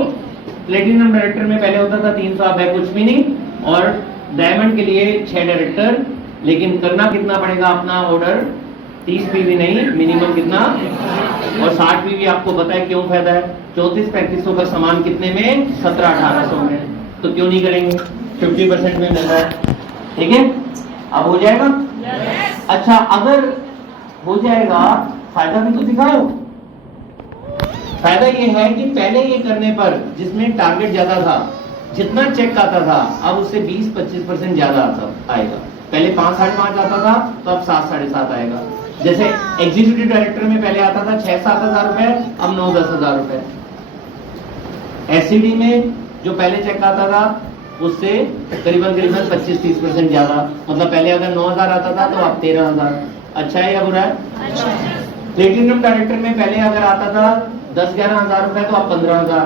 प्लेटिनम डायरेक्टर में पहले होता था 300, अब है कुछ भी नहीं। और डायमंड के लिए 6 डायरेक्टर, लेकिन करना कितना पड़ेगा अपना ऑर्डर? 30 पीवी नहीं, मिनिमम कितना? और 60 पीवी आपको पता है क्यों फायदा है? 34-3500 का सामान कितने में? 1700-1800 में। तो क्यों नहीं करेंगे? 50% में मिल रहा है। ठीक है, अब हो जाएगा। अच्छा, अगर हो जाएगा, फायदा भी तो दिखाओ। फायदा ये है कि पहले ये करने पर जिसमें टारगेट ज्यादा था, जितना चेक आता था, अब उससे 20-25% ज्यादा आएगा। पहले 5-5.5 आता था, तो अब 7-7.5 आएगा। जैसे एग्जीक्यूटिव डायरेक्टर में पहले आता था 6-7 हजार रुपए, अब 9-10 हजार रुपए। एससीडी में जो पहले चेक आता था उससे करीबन 25-30% ज्यादा, मतलब पहले अगर 9,000 आता था तो अब 13,000। अच्छा है या बुरा है? प्लेटिनम डायरेक्टर में पहले अगर आता था 10-11 हजार रुपए, तो अब 15,000।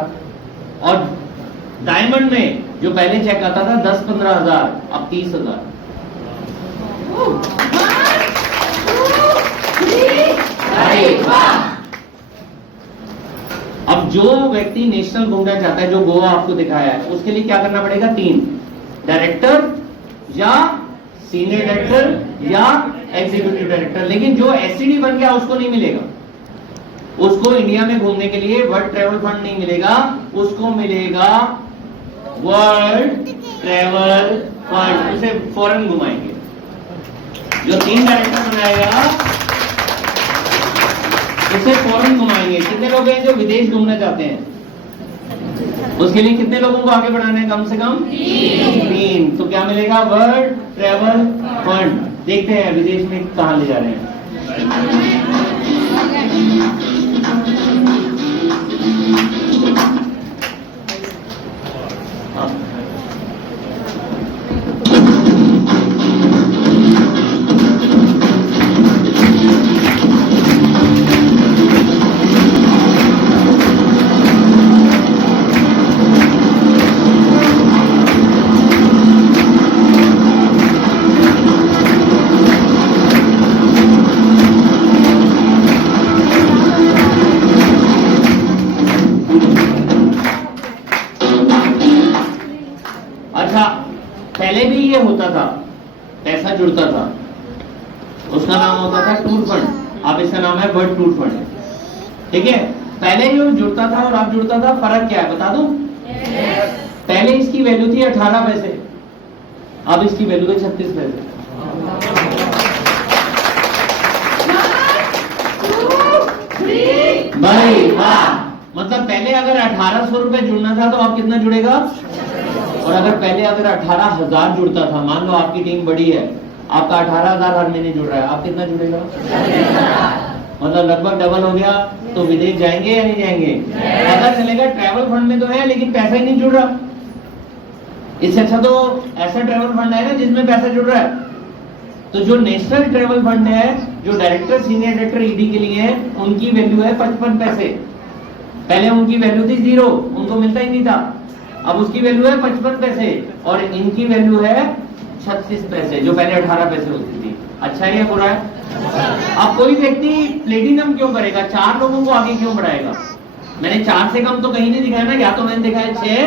और डायमंड में जो पहले चेक आता था 10-15 हजार, अब 30,000। अब जो व्यक्ति नेशनल घूमना चाहता है, जो गोवा आपको दिखाया है, उसके लिए क्या करना पड़ेगा? 3 डायरेक्टर या सीनियर डायरेक्टर या एग्जीक्यूटिव डायरेक्टर। लेकिन जो एससीडी बन गया उसको नहीं मिलेगा। उसको इंडिया में घूमने के लिए वर्ल्ड ट्रेवल फंड नहीं मिलेगा, उसको मिलेगा वर्ल्ड ट्रेवल फंड। उसे फॉरेन घुमाएंगे। जो 3 डायरेक्टर बनाएगा उसे फॉरेन घुमाएंगे। कितने लोग हैं जो विदेश घूमना चाहते हैं? उसके लिए कितने लोगों को आगे बढ़ाना है? कम से कम 3। तो क्या मिलेगा? World travel fund. देखते हैं विदेश में कहां ले जा रहे हैं। पहले भी ये होता था, पैसा जुड़ता था, उसका नाम होता था टूर फंड। अब इसका नाम है वर्ल्ड टूर फंड। ठीक है, पहले जो जुड़ता था और अब जुड़ता था, फर्क क्या है बता दूं? पहले इसकी वैल्यू थी 18 पैसे, अब इसकी वैल्यू है 36 पैसे। भाई वाह, मतलब पहले अगर 1800 रुपए जुड़ना था तो अब कितना जुड़ेगा? और अगर पहले अगर 18,000 जुड़ता था, मान लो आपकी टीम बड़ी है, आपका 18,000 हर महीने जुड़ रहा है, आप कितना जुड़ेगा? मतलब लगभग डबल हो गया। तो विदेश जाएंगे या नहीं जाएंगे? पता चलेगा ट्रैवल फंड में तो है लेकिन पैसा ही नहीं जुड़ रहा। इससे अच्छा तो ऐसा ट्रैवल फंड है ना जिसमें पैसा जुड़ रहा है। तो जो नेशनल ट्रैवल फंड है, जो डायरेक्टर सीनियर डायरेक्टर ईडी के लिए है, उनकी वैल्यू है 55 पैसे। पहले उनकी वैल्यू थी 0, उनको मिलता ही नहीं था। अब उसकी वैल्यू है 55 पैसे और इनकी वैल्यू है 36 पैसे, जो पहले 18 पैसे होती थी। अच्छा है या बुरा है? अब कोई व्यक्ति प्लेटिनम क्यों करेगा? 4 लोगों को आगे क्यों बढ़ाएगा? मैंने 4 से कम तो कहीं नहीं दिखाया ना, या तो मैंने दिखाया 6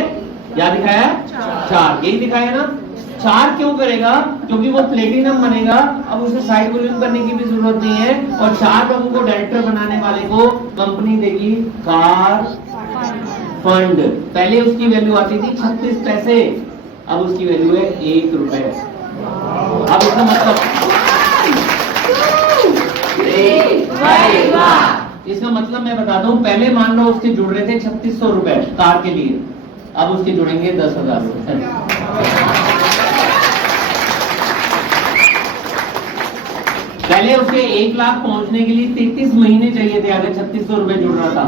या दिखाया 4, यही दिखाया ना। 4 क्यों करेगा? क्योंकि वो प्लेटिनम बनेगा, अब उसे साइड वॉल्यूम करने की भी जरूरत नहीं है। और 4 लोगों को डायरेक्टर बनाने वाले को कंपनी देगी कार फंड। पहले उसकी वैल्यू आती थी 36 पैसे, अब उसकी वैल्यू है 1 रुपए। अब इसका मतलब मैं बता दूं, पहले मान लो उसके जुड़ रहे थे 3600 रुपए कार के लिए, अब उसके जुड़ेंगे 10,000 रुपए। पहले उसे 1 लाख पहुंचने के लिए 33 महीने चाहिए थे, अगर 3600 रुपए जुड़ रहा था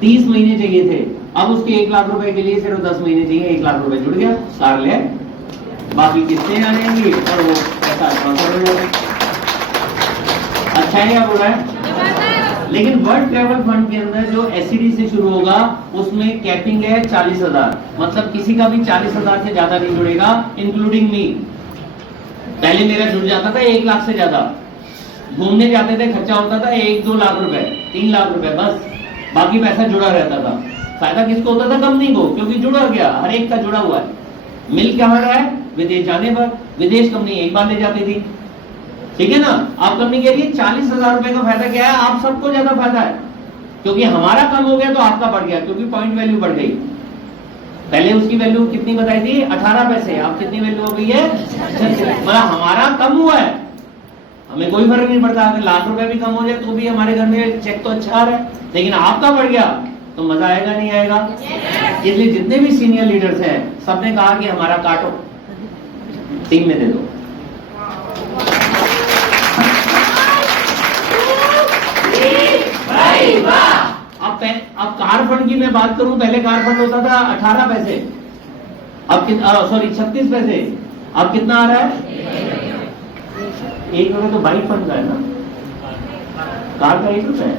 30 महीने चाहिए थे। अब उसके 1 लाख रुपए के लिए सिर्फ 10 महीने चाहिए, 1 लाख रुपए जुड़ गया, कार ले, बाकी किस्तें आ जाएंगी और वो पैसा ट्रांसफर हो जाएगा। अच्छा है या बुरा है? लेकिन वर्ल्ड ट्रेवल फंड के अंदर जो एससीडी से शुरू होगा उसमें कैपिंग है 40,000, मतलब किसी का भी 40,000 से ज्यादा नहीं जुड़ेगा, इंक्लूडिंग मी। पहले मेरा जुड़ जाता था 1 लाख से ज्यादा, घूमने जाते थे खर्चा होता था 1-2 लाख रुपए, 3 लाख रुपए, बस बाकी पैसा जुड़ा रहता था। फायदा किसको होता था? कंपनी को, क्योंकि जुड़ा गया, हर एक का जुड़ा हुआ है। मिल कहाँ रहा है? विदेश जाने पर। विदेश कंपनी एक बार ले जाती थी, ठीक है ना। आप कंपनी कह रही है 40,000 रुपए का फायदा क्या है? आप सबको ज्यादा फायदा है, क्योंकि हमारा कम हो गया तो आपका बढ़ गया, क्योंकि पॉइंट वैल्यू बढ़ गई। पहले उसकी वैल्यू कितनी बताई थी? 18 पैसे, अब कितनी वैल्यू हो गई है? 36। मतलब हमारा कम हुआ है, हमें कोई फर्क नहीं पड़ता। अगर लाख रुपए भी कम हो जाए तो भी हमारे घर में चेक तो अच्छा आ रहा है, लेकिन आपका बढ़ गया तो मजा आएगा नहीं आएगा? इसलिए जितने भी सीनियर लीडर्स हैं सबने कहा कि हमारा काटो, टीम में दे दो। अब कार फंड की मैं बात करूं, पहले कार फंड होता था 18 पैसे, अब 36 पैसे, अब कितना आ रहा है? 1 रुपए तो बाइक फंड का है ना, कार का 1 रुपए है।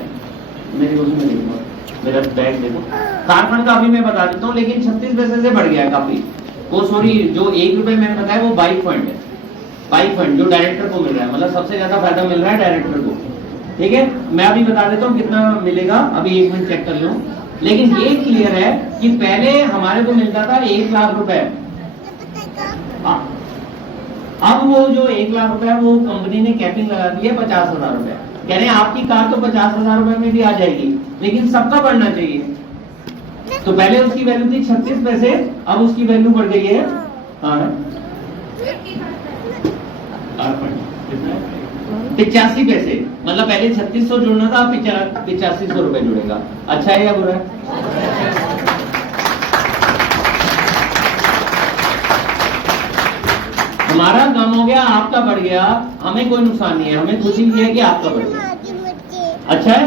मेरे उसमें देखो, मेरा बैग देखो, कार फंड का अभी मैं बता देता हूँ, लेकिन 36 पैसे से बढ़ गया है काफी। वो सॉरी, जो 1 रुपए मैंने बताया वो बाइक फंड है, बाइक फंड जो डायरेक्टर को मिल रहा है, मतलब सबसे ज्यादा फायदा मिल रहा है डायरेक्टर को, ठीक है। मैं अभी बता देता हूँ कितना मिलेगा, अभी 1 मिनट चेक कर लो। लेकिन ये क्लियर है कि पहले हमारे को मिलता था 1 लाख रुपए, अब वो जो 1 लाख रुपए है वो कंपनी ने कैपिंग लगा दी है 50,000 रुपए। कह रहे हैं आपकी कार तो 50,000 रुपए में भी आ जाएगी, लेकिन सबका बढ़ना चाहिए। तो पहले उसकी वैल्यू थी 36 पैसे, अब उसकी वैल्यू बढ़ गई है 85 पैसे। मतलब पहले 3600 जुड़ना था, अब 8500 रुपए जुड़ेगा। अच्छा है या बुरा है? हमारा कम हो गया, आपका बढ़ गया, हमें कोई नुकसान नहीं है, हमें खुशी भी है कि आपका बढ़ गया। अच्छा है।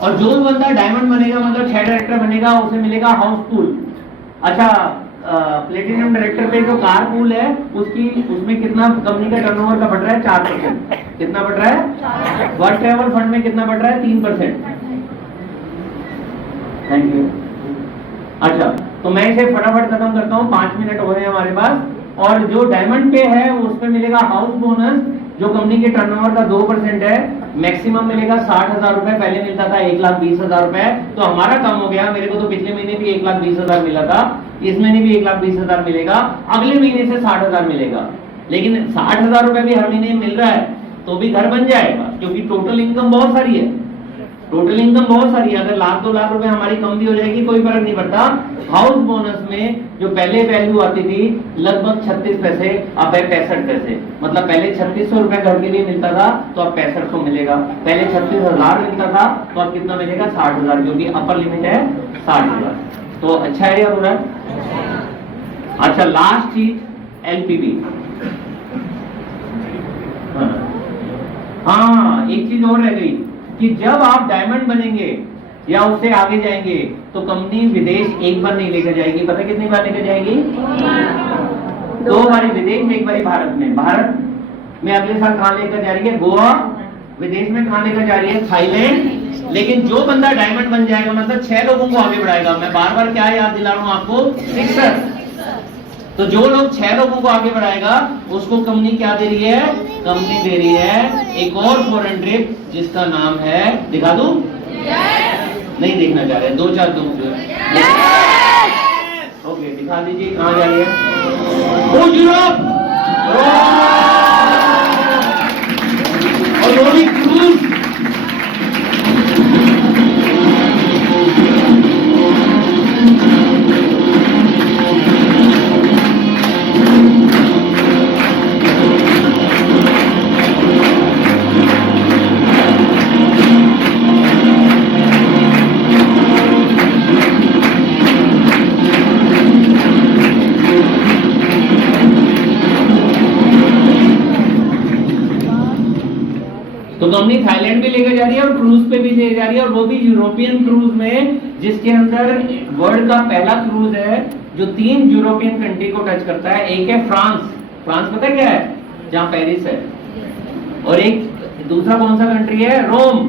और जो बंदा डायमंड बनेगा, मतलब 6 डायरेक्टर बनेगा, उसे मिलेगा हाउस पूल। अच्छा, प्लेटिनम डायरेक्टर पे जो कार पूल है उसमें कितना कंपनी का टर्नओवर का बढ़ रहा है? 4%। कितना बढ़ रहा है? वर्ल्ड ट्रेवल फंड में कितना बढ़ रहा है? 3%। Thank you. अच्छा, तो मैं इसे फटाफट खत्म करता हूँ, 5 मिनट हो रहे हैं हमारे पास। और जो डायमंड पे है उसमें मिलेगा हाउस बोनस, जो कंपनी के टर्नओवर का 2% है, मैक्सिमम मिलेगा 60,000 रुपए, पहले मिलता था 1,20,000 रुपए। तो हमारा कम हो गया, मेरे को तो पिछले महीने भी 1,20,000 मिला था, इस महीने भी 1,20,000 मिलेगा, अगले महीने से 60,000 मिलेगा। लेकिन 60,000 रुपए भी हर महीने मिल रहा है तो भी घर बन जाएगा, क्योंकि टोटल इनकम बहुत सारी है, टोटल इनकम बहुत सारी है। अगर 1,00,000-2 लाख रुपए हमारी कम भी हो जाएगी कोई फर्क नहीं पड़ता। हाउस बोनस में जो पहले वैल्यू आती थी लगभग 36 पैसे, अब है 65 पैसे। मतलब पहले 3600 रुपए घर के लिए मिलता था, तो अब 6500 मिलेगा। पहले 36,000 मिलता था, तो अब कितना मिलेगा? 60,000, क्योंकि अपर लिमिट है 60,000। तो अच्छा है या बुरा है? अच्छा, लास्ट चीज एलपीबी। हाँ, एक चीज और रह गई कि जब आप डायमंड बनेंगे या उससे आगे जाएंगे तो कंपनी विदेश एक बार नहीं लेकर जाएगी। पता कितनी बार लेकर जाएगी? 2 बार विदेश, 1 बार भारत में। भारत में अगले साल कहाँ लेकर जा रही है? गोवा। विदेश में कहाँ लेकर जा रही है? थाईलैंड। लेकिन जो बंदा डायमंड बन जाएगा, मतलब 6 लोगों को आगे बढ़ाएगा। मैं बार बार क्या याद दिला रहा हूँ आपको? 6। तो जो लोग 6 लोगों को आगे बढ़ाएगा उसको कंपनी क्या दे रही है? कंपनी दे रही है एक और फॉरेन ट्रिप, जिसका नाम है, दिखा दूं? नहीं देखना चाह रहे, 2-4 दूं। ओके, दिखा दीजिए कहाँ जा रही है? यूरोप और वो भी क्रूज। लेकर जा रही है और क्रूज पे भी ले जा रही है, और वो भी यूरोपियन क्रूज में, जिसके अंदर वर्ल्ड का पहला क्रूज है जो 3 यूरोपियन कंट्री को टच करता है। एक है फ्रांस, फ्रांस पता है क्या है, जहां पेरिस है, और एक दूसरा कौन सा कंट्री है, रोम,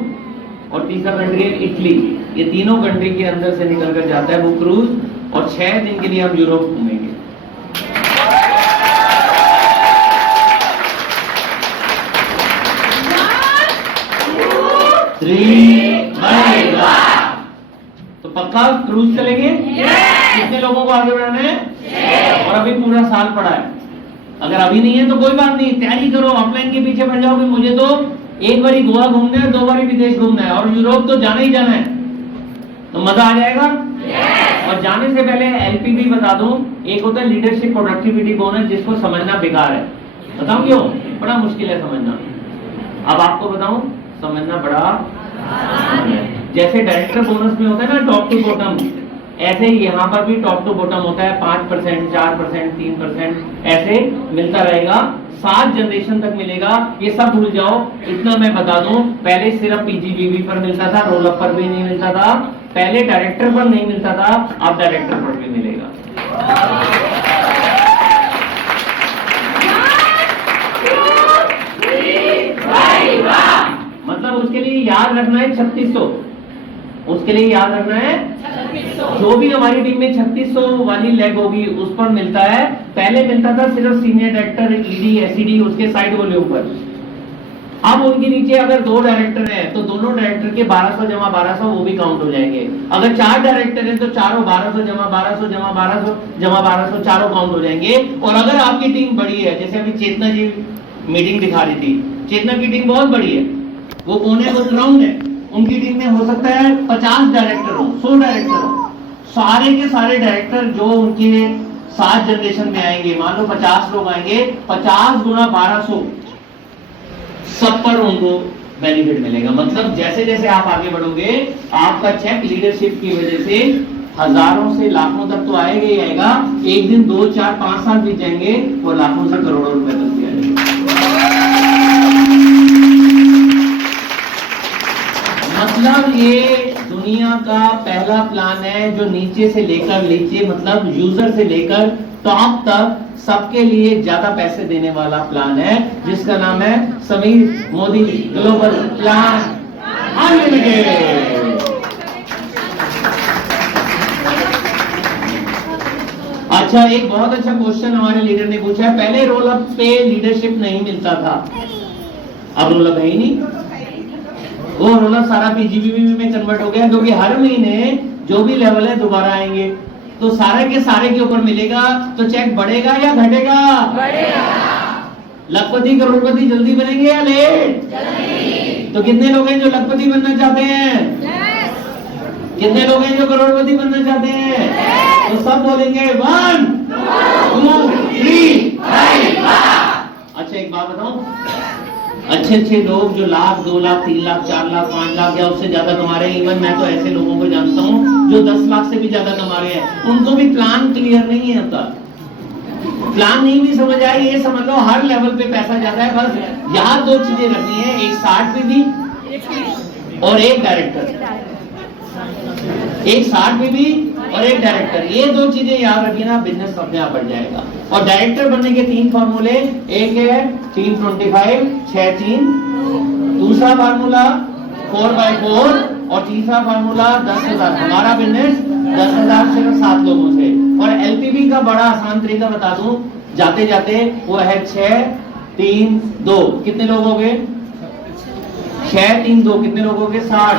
और तीसरा कंट्री है इटली। ये तीनों कंट्री के अंदर से निकल कर जाता है वो क्रूज, और 6 दिन के लिए हम यूरोप घूमेंगे। तो पक्का क्रूज चलेंगे? कितने लोगों को आगे बढ़ाना है? और अभी पूरा साल पड़ा है। अगर अभी नहीं है तो कोई बात नहीं, तैयारी करो, ऑफलाइन के पीछे पड़ जाओगे। मुझे तो एक बारी गोवा घूमना है, 2 बारी विदेश घूमना है, और यूरोप तो जाना ही जाना है, तो मजा आ जाएगा। और जाने से पहले एलपीबी बता दूं, एक होता है लीडरशिप प्रोडक्टिविटी बोनस, जिसको समझना बेकार है। बताऊं क्यों? बड़ा मुश्किल है समझना। अब आपको बताऊं, समझना बड़ा जैसे डायरेक्टर बोनस में होता है ना टॉप टू बॉटम, ऐसे ही यहाँ पर भी टॉप टू बॉटम होता है। 5%, 4%, 3% ऐसे मिलता रहेगा, 7 जनरेशन तक मिलेगा। ये सब भूल जाओ, इतना मैं बता दूं, पहले सिर्फ पीजीबीवी पर मिलता था, रोल अप पर भी नहीं मिलता था, पहले डायरेक्टर पर नहीं मिलता था, अब डायरेक्टर पर भी मिलेगा। मतलब उसके लिए याद रखना है 3600, उसके लिए याद रखना है जो भी हमारी टीम में 3600 वाली लेग होगी उस पर मिलता है। पहले मिलता था सिर्फ सीनियर डायरेक्टर, ईडी, एसईडी, उसके साइड वॉल्यूम पर। अब उनके नीचे अगर 2 डायरेक्टर हैं तो दोनों डायरेक्टर के 1200 जमा 1200 वो भी काउंट हो जाएंगे। अगर 4 डायरेक्टर हैं तो चारों 1200 जमा 1200 जमा 1200 जमा 1200 चारों काउंट हो जाएंगे। और अगर आपकी टीम बड़ी है, जैसे अभी चेतना जी मीटिंग दिखा रही थी, चेतना की टीम बहुत बड़ी है, वो कौन है, वो ग्राउंड है, उनकी टीम में हो सकता है 50 डायरेक्टर हो, 100 डायरेक्टर हो, सारे के सारे डायरेक्टर जो उनके 7 जनरेशन में आएंगे, मान लो 50 लोग आएंगे, 50 गुना 1200 सब पर उनको बेनिफिट मिलेगा। मतलब जैसे जैसे आप आगे बढ़ोगे, आपका चेक लीडरशिप की वजह से हजारों से लाखों तक तो आएगा ही आएगा। एक दिन 2, 4, 5 साल बीत जाएंगे और लाखों से करोड़ों रुपए तक भी आएंगे। मतलब ये दुनिया का पहला प्लान है जो नीचे से लेकर नीचे, मतलब यूजर से लेकर टॉप तक सबके लिए ज्यादा पैसे देने वाला प्लान है, जिसका नाम है Sameer Modi global plan unlimited. अच्छा, एक बहुत अच्छा क्वेश्चन हमारे लीडर ने पूछा है, पहले रोल अप पे लीडरशिप नहीं मिलता था, अब रोल अप है ही नहीं। वो रोल अप सारा पीजीबीवी में कन्वर्ट हो गया, क्योंकि हर महीने जो भी लेवल है दोबारा आएंगे, तो सारे के सारे के ऊपर मिलेगा। तो चेक बढ़ेगा या घटेगा? बढ़ेगा। लखपति करोड़पति जल्दी बनेंगे या लेट? जल्दी। तो कितने लोग हैं जो लखपति बनना चाहते हैं? कितने लोग हैं जो करोड़पति बनना चाहते हैं? तो सब बोलेंगे 1 2 3 4। अच्छा, एक बात बताऊं, अच्छे अच्छे लोग जो लाख, 2 लाख, 3 लाख, 4 लाख, 5 लाख या उससे ज्यादा कमा रहे हैं, इवन मैं तो ऐसे लोगों को जानता हूं जो 10 लाख से भी ज्यादा कमा रहे हैं, उनको भी प्लान क्लियर नहीं है। प्लान नहीं भी समझ आई, ये समझ लो हर लेवल पे पैसा ज्यादा है। बस यहाँ 2 चीजें रखनी है, एक 60 बीबी और एक डायरेक्टर, एक 60 बीबी और एक डायरेक्टर, ये 2 चीजें याद रखिए ना, बिजनेस अपने आप बढ़ जाएगा। और डायरेक्टर बनने के 3 फॉर्मूले, एक है 325 6-3, दूसरा फार्मूला 4/4 और तीसरा फार्मूला 10,000। हमारा बिजनेस 10,000 सिर्फ 7 लोगों से। और एलपीवी का बड़ा आसान तरीका बता दूं जाते जाते, वो है 6-3-2। कितने लोग हो गए? 6-3-2 कितने लोग हो गए? 60।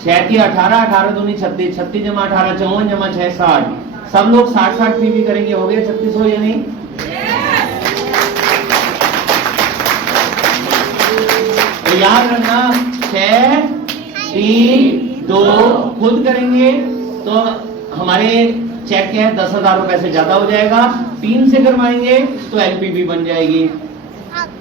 6 की 18, 18 दूनी 36, 36 जमा 18 54 जमा 6 60। सब लोग 60-60 पीवी करेंगे, हो गया 3600 या नहीं? तो याद रखना 6-3-2 खुद करेंगे तो हमारे चेक क्या है, 10,000 रुपए से ज्यादा हो जाएगा। 3 से करवाएंगे तो एलपीवी बन जाएगी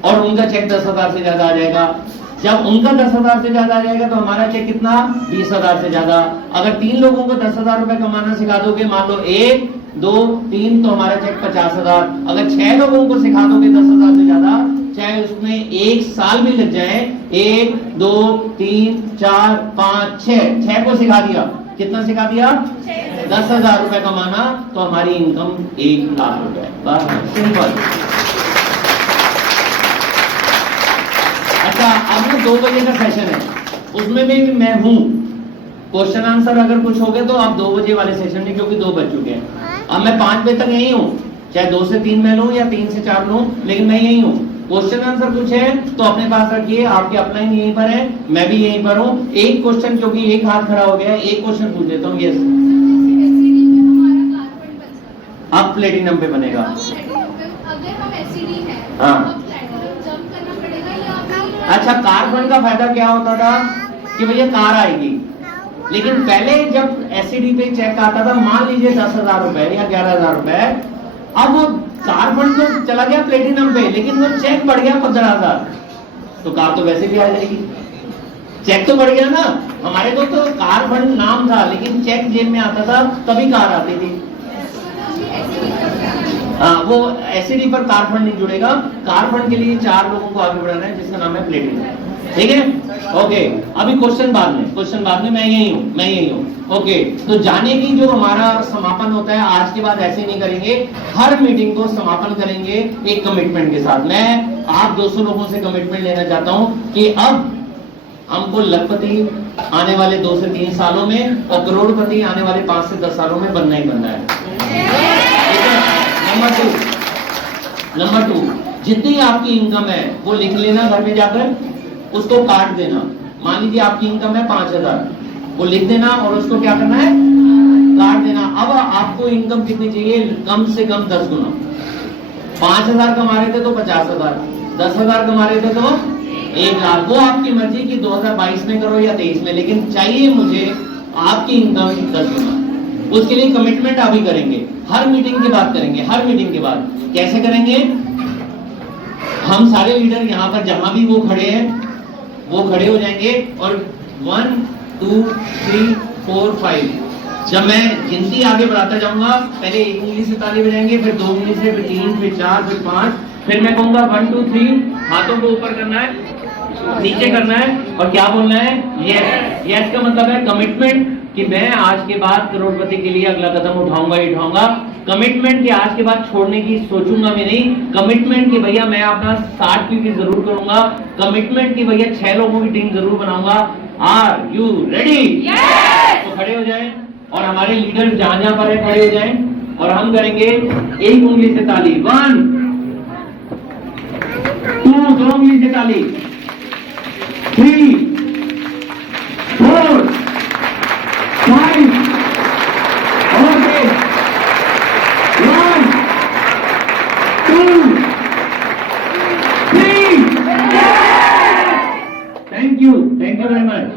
और उनका चेक 10,000 से ज्यादा आ जाएगा। जब उनका 10,000 से ज्यादा आ जाएगा तो हमारा चेक कितना? 20,000 से ज्यादा। अगर 3 लोगों को 10,000 रुपए कमाना सिखा दोगे, मान लो 1 2 3, तो हमारा चेक 50,000। अगर 6 लोगों को सिखा दोगे 10,000 से ज्यादा, चाहे उसमें 1 साल भी लग जाए, 1 2 3 4 5 6 को सिखा दिया। कितना सिखा दिया? 10,000 रुपए कमाना, तो हमारी इनकम 1 लाख रुपए। बस सिंपल। अच्छा, अब ना 2 बजे का सेशन है, उसमें भी मैं हूं। क्वेश्चन आंसर अगर कुछ हो गए तो आप 2 बजे वाले सेशन में, क्योंकि 2 बज चुके हैं। अब मैं 5 बजे तक यही हूँ, चाहे 2 से 3 में लूं या 3 से 4 लूं, लेकिन मैं यही हूँ। क्वेश्चन आंसर कुछ है तो अपने पास रखिए, आपके अपलाइन यहीं पर है, मैं भी यहीं पर हूँ। एक क्वेश्चन, क्योंकि एक हाथ खड़ा हो गया है, एक क्वेश्चन पूछ लेता हूँ। यस, अब प्लेटिनम पे बनेगा। अगर हम एससीडी है, हाँ। तो प्लेटिनम जंप करना पड़ेगा या अच्छा, कार फंड का फायदा क्या होता था कि भैया कार आएगी, लेकिन पहले जब एससीडी पे चेक आता था, मान लीजिए 10,000 रुपए या 11,000 रुपए, अब वो कार फंड तो चला गया प्लेटिनम पे, लेकिन वो चेक बढ़ गया 15,000, तो कार तो वैसे भी आ जाएगी। चेक तो बढ़ गया ना, हमारे को तो कार फंड नाम था, लेकिन चेक जेब में आता था तभी कार आती थी। हाँ, वो एससीडी पर कार फंड नहीं जुड़ेगा। कार फंड के लिए 4 लोगों को आगे बढ़ाना है, जिसका नाम है प्लेटिनम। ठीक है, ओके। अभी क्वेश्चन बाद में, मैं यही हूँ। ओके, तो जाने की जो हमारा समापन होता है, आज के बाद ऐसे नहीं करेंगे, हर मीटिंग को समापन करेंगे एक कमिटमेंट के साथ। मैं आप 200 लोगों से कमिटमेंट लेना चाहता हूँ कि अब हमको लखपति आने वाले 2 से 3 सालों में और करोड़पति आने वाले 5 से 10 सालों में बनना ही बनना है। ठीक है। नंबर 2, जितनी आपकी इनकम है वो लिख लेना, घर में जाकर उसको काट देना। मान लीजिए आपकी इनकम है 5,000, वो लिख देना और उसको क्या करना है? काट देना। अब आपको इनकम कितनी चाहिए? कम से कम 10 गुना। 5,000 कमा रहे थे तो 50,000, 10,000 कमा रहे थे तो 1 लाख। वो आपकी मर्जी की 2022 में करो या 23 में, लेकिन चाहिए मुझे आपकी इनकम 10 गुना। उसके लिए कमिटमेंट अभी करेंगे, हर मीटिंग की बात करेंगे, हर मीटिंग के बाद। कैसे करेंगे? हम सारे लीडर यहाँ पर जहां भी वो खड़े हैं, वो खड़े हो जाएंगे और 1 2 3 4 5, जब मैं गिनती आगे बढ़ाता जाऊंगा, पहले 1 उंगली से ताली बजाएंगे, फिर 2 उंगली से, फिर 3, फिर 4, फिर 5, फिर मैं कहूंगा 1 2 3, हाथों को ऊपर करना है, नीचे करना है और क्या बोलना है? यस। यस का मतलब है कमिटमेंट, कि मैं आज के बाद करोड़पति के लिए अगला कदम उठाऊंगा ही उठाऊंगा। कमिटमेंट कि आज के बाद छोड़ने की सोचूंगा भी नहीं। कमिटमेंट कि भैया मैं अपना 60 पीवी जरूर करूंगा। कमिटमेंट कि भैया 6 लोगों की टीम जरूर बनाऊंगा। Are you ready? तो खड़े हो जाएं और हमारे लीडर जहां जहां पर है खड़े हो जाएं और हम करेंगे 1 उंगली से ताली, 1 2, 2 उंगली से ताली, 3 4 5 और 1 2 3। Thank you very much.